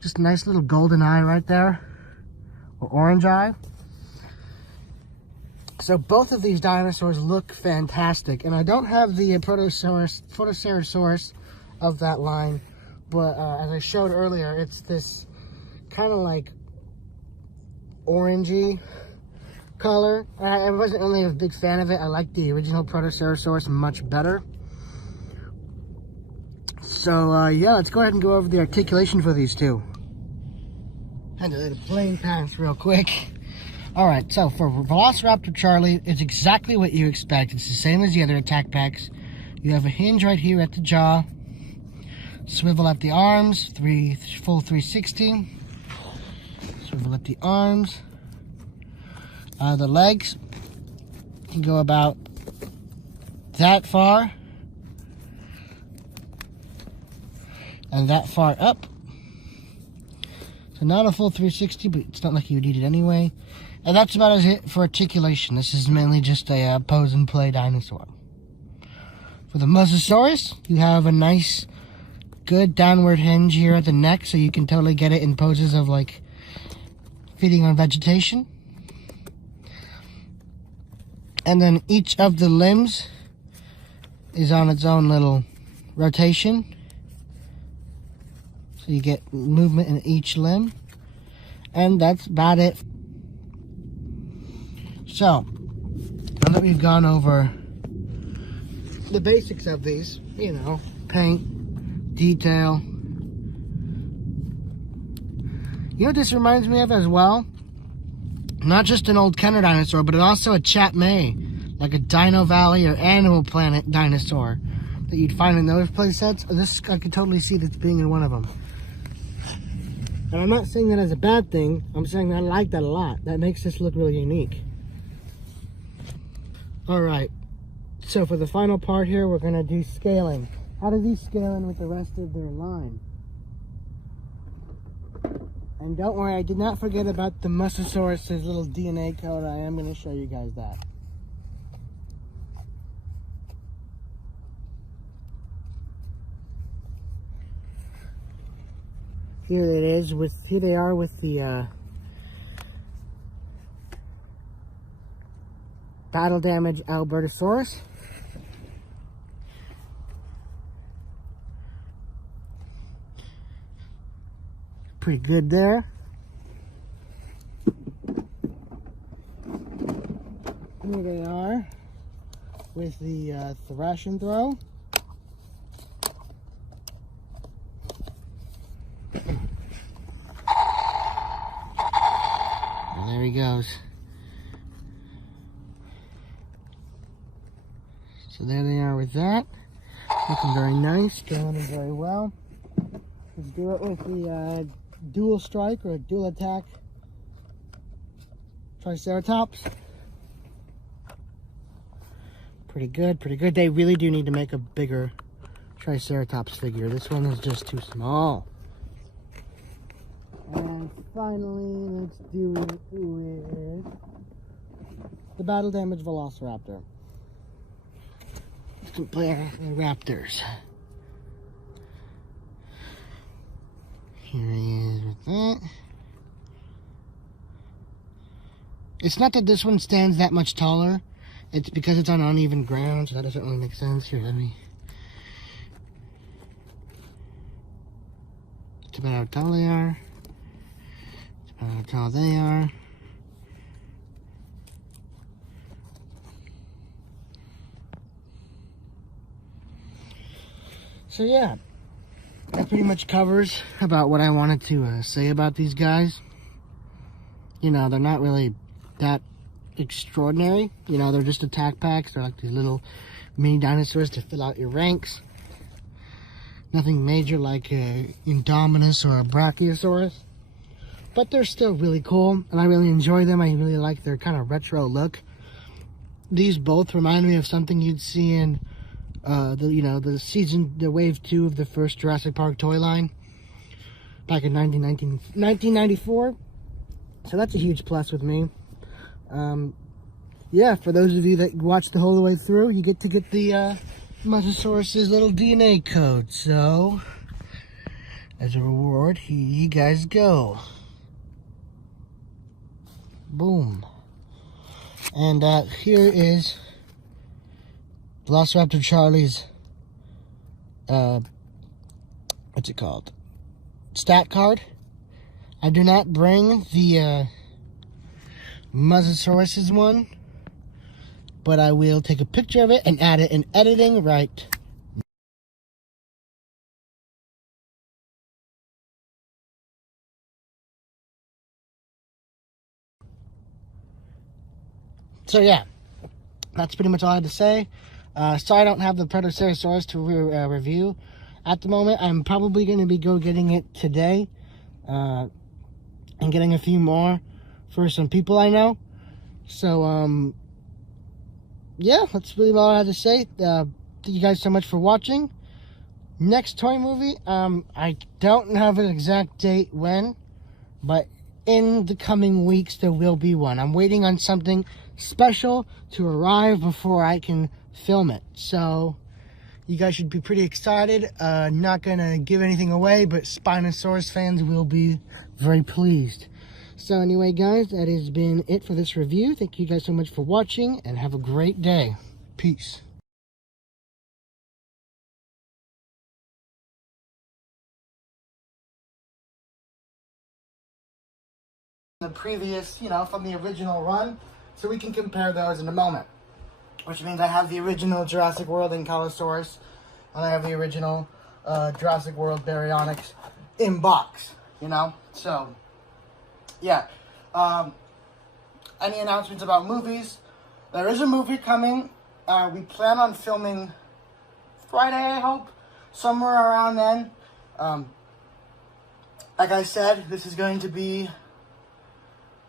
just nice little golden eye right there, or orange eye. So both of these dinosaurs look fantastic, and I don't have the Protoceratosaurus of that line, but as I showed earlier, it's this kind of like orangey color. I wasn't really a big fan of it. I like the original Protoceratosaurus much better. So yeah, let's go ahead and go over the articulation for these two. Had to let a plane pass real quick. Alright, so for Velociraptor Charlie, it's exactly what you expect. It's the same as the other attack packs. You have a hinge right here at the jaw, swivel at the arms, full 360. Swivel at the arms. The legs can go about that far and that far up. So not a full 360, but it's not like you would need it anyway. And that's about it for articulation. This is mainly just a pose and play dinosaur. For the Mosasaurus, you have a nice, good downward hinge here at the neck, so you can totally get it in poses of like feeding on vegetation. And then each of the limbs is on its own little rotation. So you get movement in each limb. And that's about it. So, now that we've gone over the basics of these, you know, paint, detail. You know what this reminds me of as well? Not just an old Kenner dinosaur, but also a Chat May, like a Dino Valley or Animal Planet dinosaur that you'd find in those play sets. This, I could totally see this being in one of them. And I'm not saying that as a bad thing. I'm saying that I like that a lot. That makes this look really unique. Alright, so for the final part here, we're going to do scaling. How do these scale in with the rest of their line? And don't worry, I did not forget about the Mosasaurus' little DNA code. I am going to show you guys that. Here it is. Here they are with the battle damage Albertosaurus. Pretty good there. Here they are with the thrash and throw. And there he goes. So there they are with that. Looking very nice, going in very well. Let's do it with the dual strike or dual attack Triceratops. Pretty good, pretty good. They really do need to make a bigger Triceratops figure. This one is just too small. And finally, let's do it with the battle damage Velociraptor. Let's compare the raptors. Here he is with that. It's not that this one stands that much taller. It's because it's on uneven ground, so that doesn't really make sense. Here, let me... It's about how tall they are. It's about how tall they are. So yeah, that pretty much covers about what I wanted to say about these guys. You know, they're not really that extraordinary. You know, they're just attack packs. They're like these little mini dinosaurs to fill out your ranks. Nothing major like a Indominus or a Brachiosaurus. But they're still really cool, and I really enjoy them. I really like their kind of retro look. These both remind me of something you'd see in the wave 2 of the first Jurassic Park toy line back in 1994. So that's a huge plus with me. Yeah, for those of you that watched the whole way through, you get the Mosasaurus's little DNA code. So as a reward, here you guys go. Boom. And here is Velociraptor Charlie's, what's it called? Stat card. I do not bring the Mosasaurus's one, but I will take a picture of it and add it in editing right. So yeah, that's pretty much all I had to say. Sorry I don't have the Protoceratosaurus to review at the moment. I'm probably going to be getting it today, and getting a few more for some people I know. So, yeah, that's really all I had to say. Thank you guys so much for watching. Next toy movie, I don't have an exact date when, but in the coming weeks there will be one. I'm waiting on something special to arrive before I can film it. So you guys should be pretty excited. Not gonna give anything away, but Spinosaurus fans will be very pleased. So anyway, guys, that has been it for this review. Thank you guys so much for watching, and have a great day. Peace. The previous, from the original run, so we can compare those in a moment. Which means I have the original Jurassic World Ankylosaurus, and I have the original Jurassic World Baryonyx in box, So, yeah. Any announcements about movies? There is a movie coming. We plan on filming Friday, I hope, somewhere around then. Like I said, this is going to be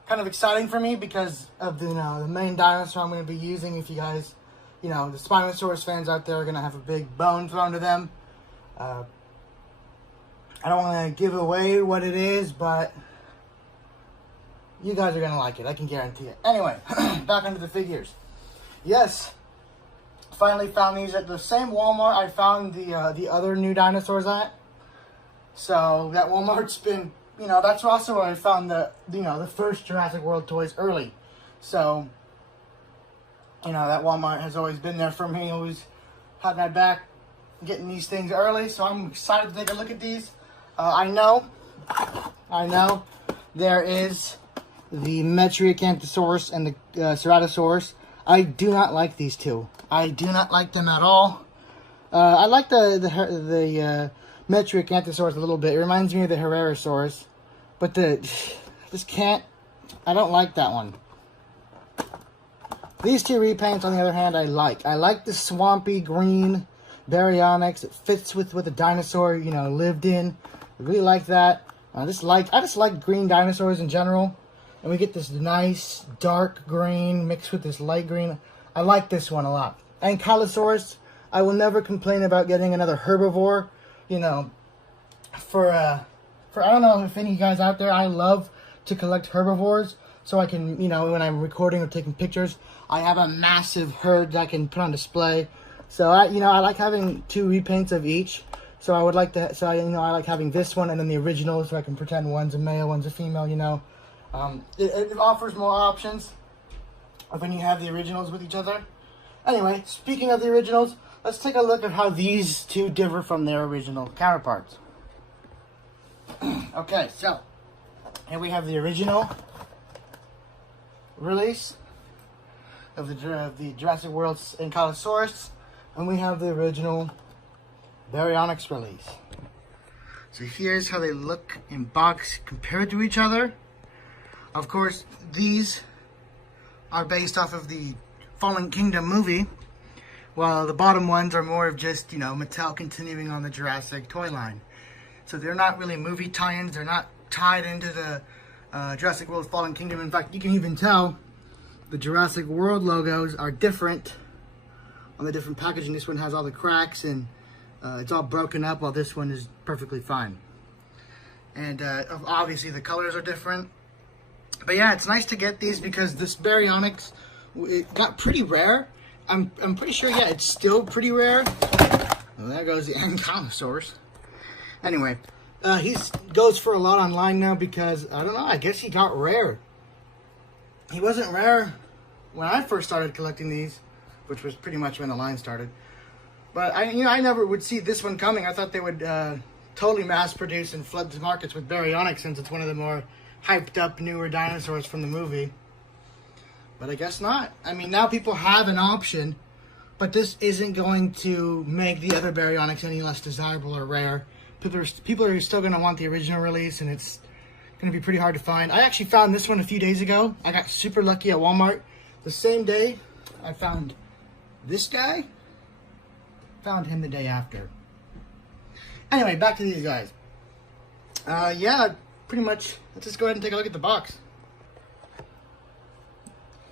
kind of exciting for me because of the main dinosaur I'm going to be using. If you guys, the Spinosaurus fans out there are going to have a big bone thrown to them. I don't want to give away what it is, but you guys are going to like it. I can guarantee it. Anyway, back onto the figures. Yes, finally found these at the same Walmart I found the other new dinosaurs at. So that Walmart's been, that's also where I found the first Jurassic World toys early. So, that Walmart has always been there for me, always had my back getting these things early. So I'm excited to take a look at these. I know there is the Metriacanthosaurus and the Ceratosaurus. I do not like these two. I do not like them at all. I like the Metriacanthosaurus a little bit. It reminds me of the Herrerasaurus. But I don't like that one. These two repaints, on the other hand, I like. I like the swampy green Baryonyx. It fits with what the dinosaur, lived in. I really like that. I just like green dinosaurs in general. And we get this nice dark green mixed with this light green. I like this one a lot. Ankylosaurus, I will never complain about getting another herbivore. For I don't know if any of you guys out there, I love to collect herbivores. So I can, when I'm recording or taking pictures, I have a massive herd that I can put on display. So I like having 2 repaints of each. So I would like to, I like having this one and then the original, so I can pretend one's a male, one's a female. It offers more options. of when you have the originals with each other. Anyway, speaking of the originals, let's take a look at how these two differ from their original counterparts. Okay, so here we have the original release of the Jurassic World Ankylosaurus, and we have the original Baryonyx release. So here's how they look in box compared to each other. Of course, these are based off of the Fallen Kingdom movie, while the bottom ones are more of just, you know, Mattel continuing on the Jurassic toy line. So they're not really movie tie-ins, they're not tied into the Jurassic World Fallen Kingdom. In fact, you can even tell the Jurassic World logos are different on the different packaging. This one has all the cracks and it's all broken up, while this one is perfectly fine. And obviously the colors are different. But yeah, it's nice to get these because this Baryonyx, it got pretty rare. I'm pretty sure, yeah, it's still pretty rare. Well, there goes the Ankylosaurus. Anyway, he goes for a lot online now because, I don't know, I guess he got rare. He wasn't rare when I first started collecting these, which was pretty much when the line started. But I never would see this one coming. I thought they would totally mass produce and flood the markets with Baryonyx, since it's one of the more hyped up newer dinosaurs from the movie. But I guess not. I mean, now people have an option, but this isn't going to make the other Baryonyx any less desirable or rare. People are still going to want the original release, and it's going to be pretty hard to find. I actually found this one a few days ago. I got super lucky at Walmart. The same day I found this guy, found him the day after. Anyway, back to these guys. Yeah, pretty much, let's just go ahead and take a look at the box.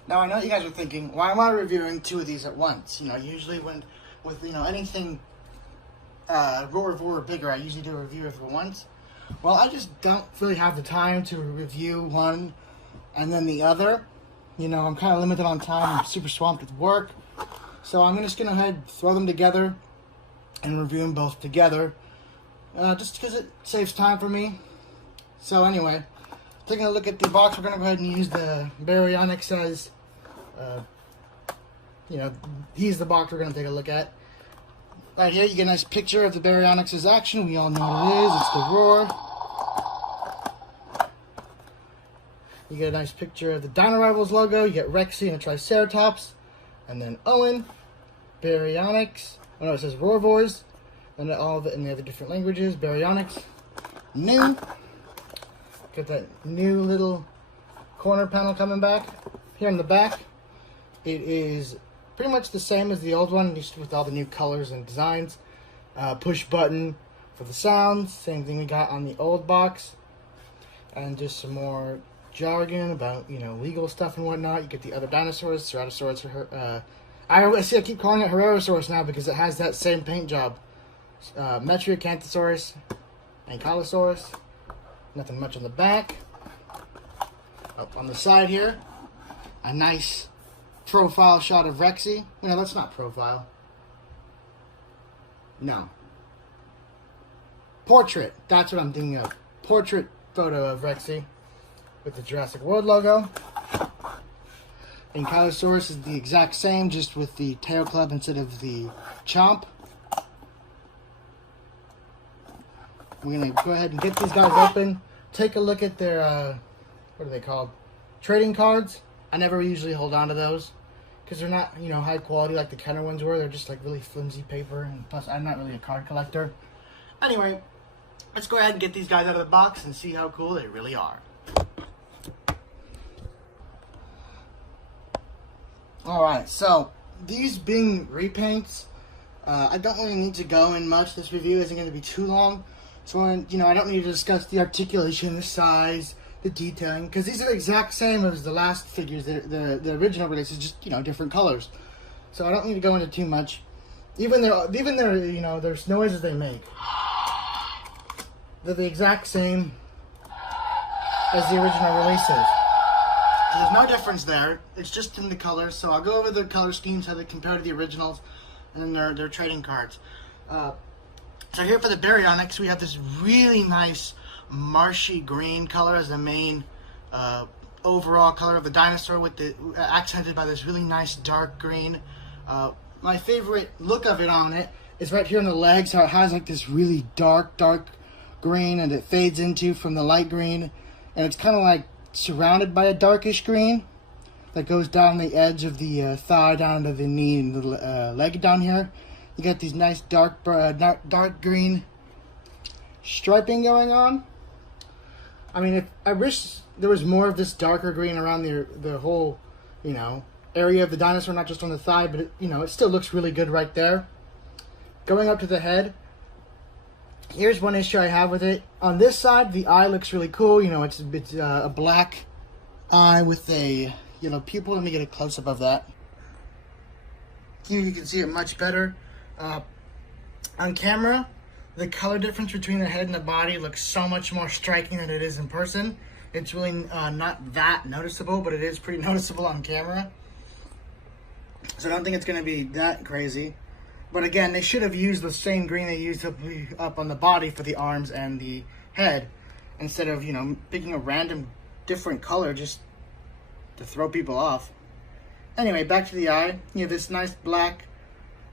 Now, I know you guys are thinking, why am I reviewing two of these at once? You know, usually with, you know, anything Roar or bigger, I usually do a review of it once. Well, I just don't really have the time to review one and then the other. You know, I'm kind of limited on time. I'm super swamped with work. So I'm just going to go ahead and throw them together and review them both together. Just because it saves time for me. So anyway, taking a look at the box, we're going to go ahead and use the Baryonyx as, you know, he's the box we're going to take a look at. Right here, you get a nice picture of the Baryonyx's action. We all know what it is. It's the roar. You get a nice picture of the Dino Rivals logo. You get Rexy and a Triceratops. And then Owen, Baryonyx. Oh no, it says Roarvors. And all of it in the other different languages. Baryonyx. New. Got that new little corner panel coming back. Here in the back, it is pretty much the same as the old one, just with all the new colors and designs. Push button for the sounds, same thing we got on the old box. And just some more jargon about, you know, legal stuff and whatnot. You get the other dinosaurs, Ceratosaurus, I keep calling it Herrerasaurus now because it has that same paint job. Metriacanthosaurus, Ankylosaurus. Nothing much on the back. Up on the side here, a nice profile shot of Rexy. No, that's not profile. No. Portrait. That's what I'm thinking of. Portrait photo of Rexy with the Jurassic World logo. Ankylosaurus is the exact same, just with the tail club instead of the chomp. We're going to go ahead and get these guys open. Take a look at their, what are they called? Trading cards. I never usually hold on to those because they're not, you know, high quality like the Kenner ones were. They're just like really flimsy paper, and plus I'm not really a card collector. Anyway, let's go ahead and get these guys out of the box and see how cool they really are. Alright, so these being repaints, I don't really need to go in much. This review isn't going to be too long. So, you know, I don't need to discuss the articulation, the size, the detailing, because these are the exact same as the last figures, the original release is just, you know, different colors. So I don't need to go into too much. Even their, you know, there's noises they make. They're the exact same as the original releases. So there's no difference there. It's just in the colors. So I'll go over the color schemes, how they compare to the originals, and then their trading cards. So here for the Baryonyx, we have this really nice marshy green color as the main overall color of the dinosaur with the accented by this really nice dark green. My favorite look of it on it is right here on the legs, how it has like this really dark green, and it fades into from the light green, and it's kind of like surrounded by a darkish green that goes down the edge of the thigh down to the knee and the leg down here. You got these nice dark green striping going on. I mean, I wish there was more of this darker green around the whole, you know, area of the dinosaur, not just on the thigh, but it, you know, it still looks really good right there. Going up to the head, here's one issue I have with it. On this side, the eye looks really cool. You know, it's a black eye with a yellow pupil. Let me get a close-up of that. Here you can see it much better. On camera, the color difference between the head and the body looks so much more striking than it is in person. It's really not that noticeable, but it is pretty noticeable on camera. So I don't think it's going to be that crazy. But again, they should have used the same green they used up on the body for the arms and the head, instead of, you know, picking a random different color just to throw people off. Anyway, back to the eye. You have this nice black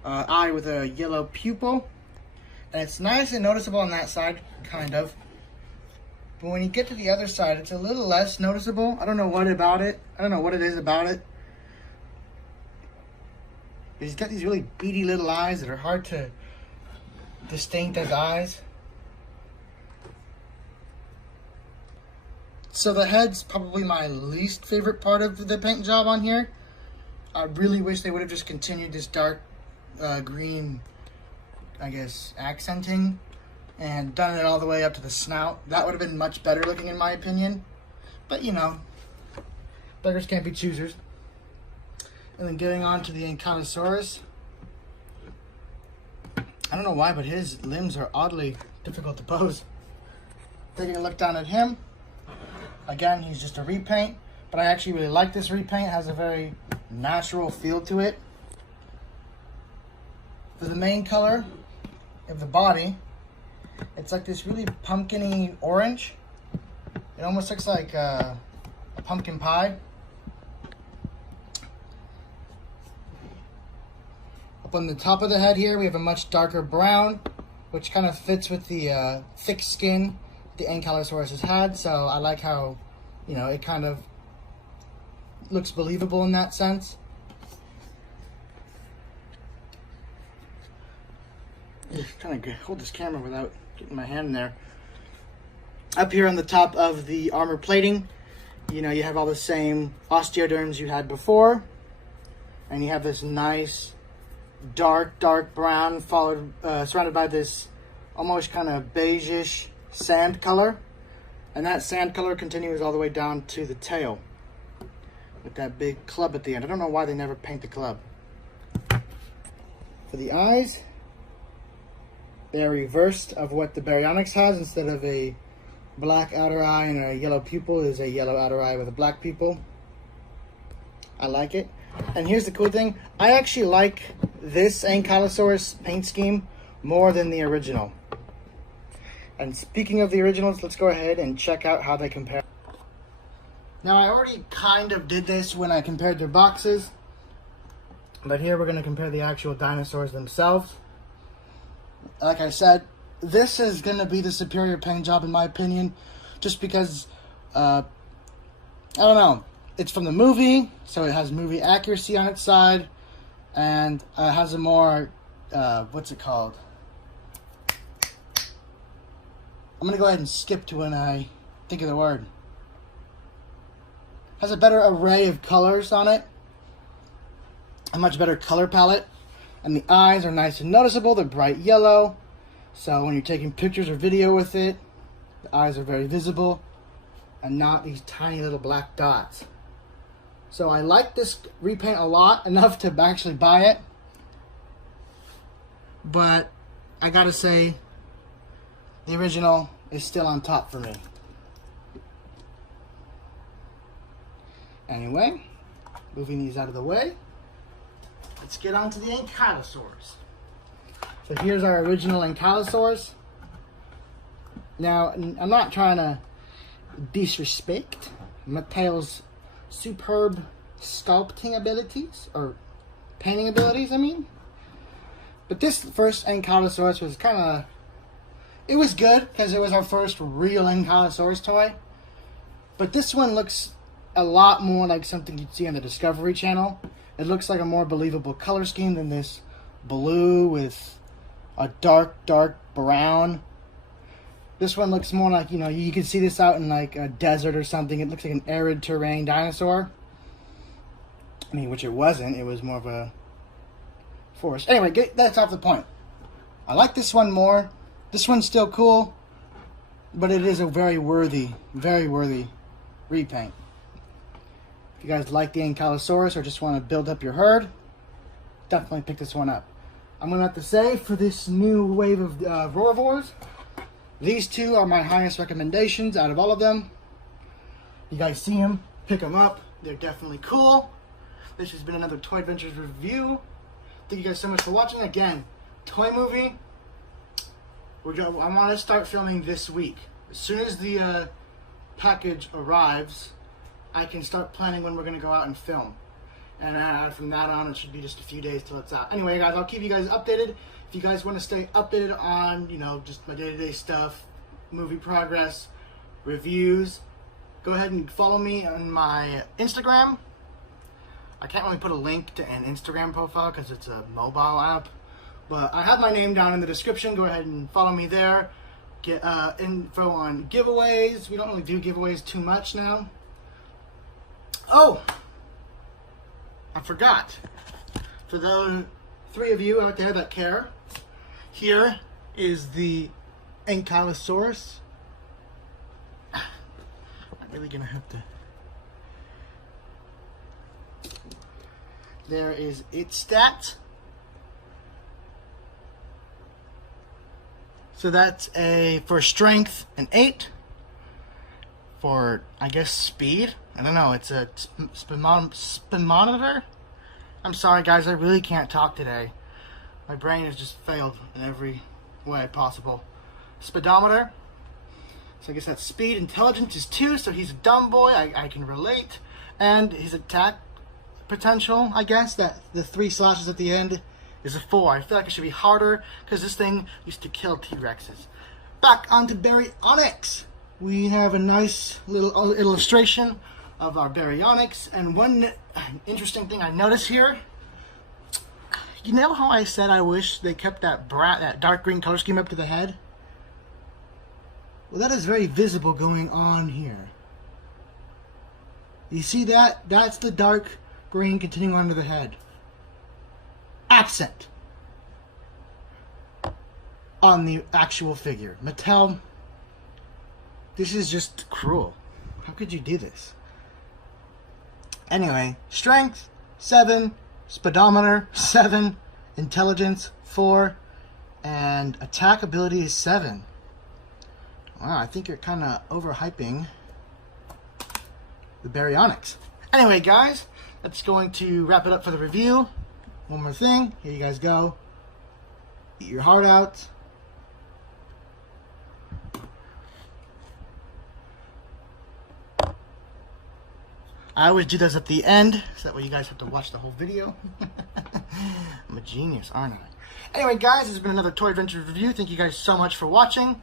eye with a yellow pupil. And it's nice and noticeable on that side, kind of. But when you get to the other side, it's a little less noticeable. I don't know what about it. I don't know what it is about it. He's got these really beady little eyes that are hard to distinct as eyes. So the head's probably my least favorite part of the paint job on here. I really wish they would have just continued this dark green, I guess, accenting, and done it all the way up to the snout. That would have been much better looking in my opinion. But you know, beggars can't be choosers. And then getting on to the Ankylosaurus. I don't know why, but his limbs are oddly difficult to pose. Taking a look down at him. Again, he's just a repaint, but I actually really like this repaint. It has a very natural feel to it. For the main color of the body, it's like this really pumpkin-y orange. It almost looks like a pumpkin pie. Up on the top of the head here, we have a much darker brown, which kind of fits with the thick skin the Ankylosaurus has had. So I like how, you know, it kind of looks believable in that sense. Just trying to hold this camera without getting my hand in there. Up here on the top of the armor plating, you know, you have all the same osteoderms you had before, and you have this nice dark brown followed surrounded by this almost kind of beigeish sand color, and that sand color continues all the way down to the tail with that big club at the end. I don't know why they never paint the club. For the eyes, they are reversed of what the Baryonyx has. Instead of a black outer eye and a yellow pupil, is a yellow outer eye with a black pupil. I like it. And here's the cool thing, I actually like this Ankylosaurus paint scheme more than the original. And speaking of the originals, let's go ahead and check out how they compare. Now, I already kind of did this when I compared their boxes, but here we're going to compare the actual dinosaurs themselves. Like I said, this is going to be the superior paint job in my opinion, just because, I don't know, it's from the movie, so it has movie accuracy on its side, and has a more, what's it called? I'm going to go ahead and skip to when I think of the word. Has a better array of colors on it, a much better color palette, and the eyes are nice and noticeable. They're bright yellow, so when you're taking pictures or video with it, the eyes are very visible, and not these tiny little black dots. So I like this repaint a lot, enough to actually buy it. But I gotta say, the original is still on top for me. Anyway, moving these out of the way, let's get on to the Ankylosaurs. So here's our original Ankylosaurs. Now, I'm not trying to disrespect Mattel's superb sculpting abilities, or painting abilities, I mean. But this first Ankylosaurus was kind of, it was good because it was our first real Ankylosaurus toy. But this one looks a lot more like something you'd see on the Discovery Channel. It looks like a more believable color scheme than this blue with a dark brown. This one looks more like, you know, you can see this out in like a desert or something. It looks like an arid terrain dinosaur. I mean, which it wasn't. It was more of a forest. Anyway, that's off the point. I like this one more. This one's still cool, but it is a very worthy repaint. If you guys like the Ankylosaurus or just want to build up your herd, definitely pick this one up. I'm going to have to say, for this new wave of Roarvors, these two are my highest recommendations out of all of them. You guys see them, pick them up. They're definitely cool. This has been another Toy Adventures review. Thank you guys so much for watching. Again, Toy Movie, I want to start filming this week. As soon as the package arrives, I can start planning when we're going to go out and film. And from that on, it should be just a few days till it's out. Anyway, guys, I'll keep you guys updated. If you guys want to stay updated on, you know, just my day-to-day stuff, movie progress, reviews, go ahead and follow me on my Instagram. I can't really put a link to an Instagram profile because it's a mobile app. But I have my name down in the description. Go ahead and follow me there. Get info on giveaways. We don't really do giveaways too much now. Oh! I forgot. For those 3 of you out there that care, here is the Ankylosaurus. I'm really gonna have to. There is its stats. So that's for strength an 8. For, I guess, speed, I don't know, it's a spinometer? I'm sorry guys, I really can't talk today. My brain has just failed in every way possible. Speedometer. So I guess that's speed. Intelligence is 2, so he's a dumb boy, I can relate. And his attack potential, I guess, that the 3 slashes at the end, is a 4. I feel like it should be harder because this thing used to kill T-Rexes. Back onto Baryonyx. We have a nice little illustration of our Baryonyx, and one interesting thing I noticed here, you know how I said I wish they kept that dark green color scheme up to the head? Well, that is very visible going on here. You see that? That's the dark green continuing onto the head. Absent on the actual figure. Mattel, this is just cruel. How could you do this? Anyway, strength 7, speedometer 7, intelligence 4, and attack ability is 7. Wow, I think you're kind of overhyping the Baryonyx. Anyway, guys, that's going to wrap it up for the review. One more thing. Here you guys go. Eat your heart out. I always do those at the end, so that way you guys have to watch the whole video. I'm a genius, aren't I? Anyway, guys, this has been another Toy Adventures review. Thank you guys so much for watching.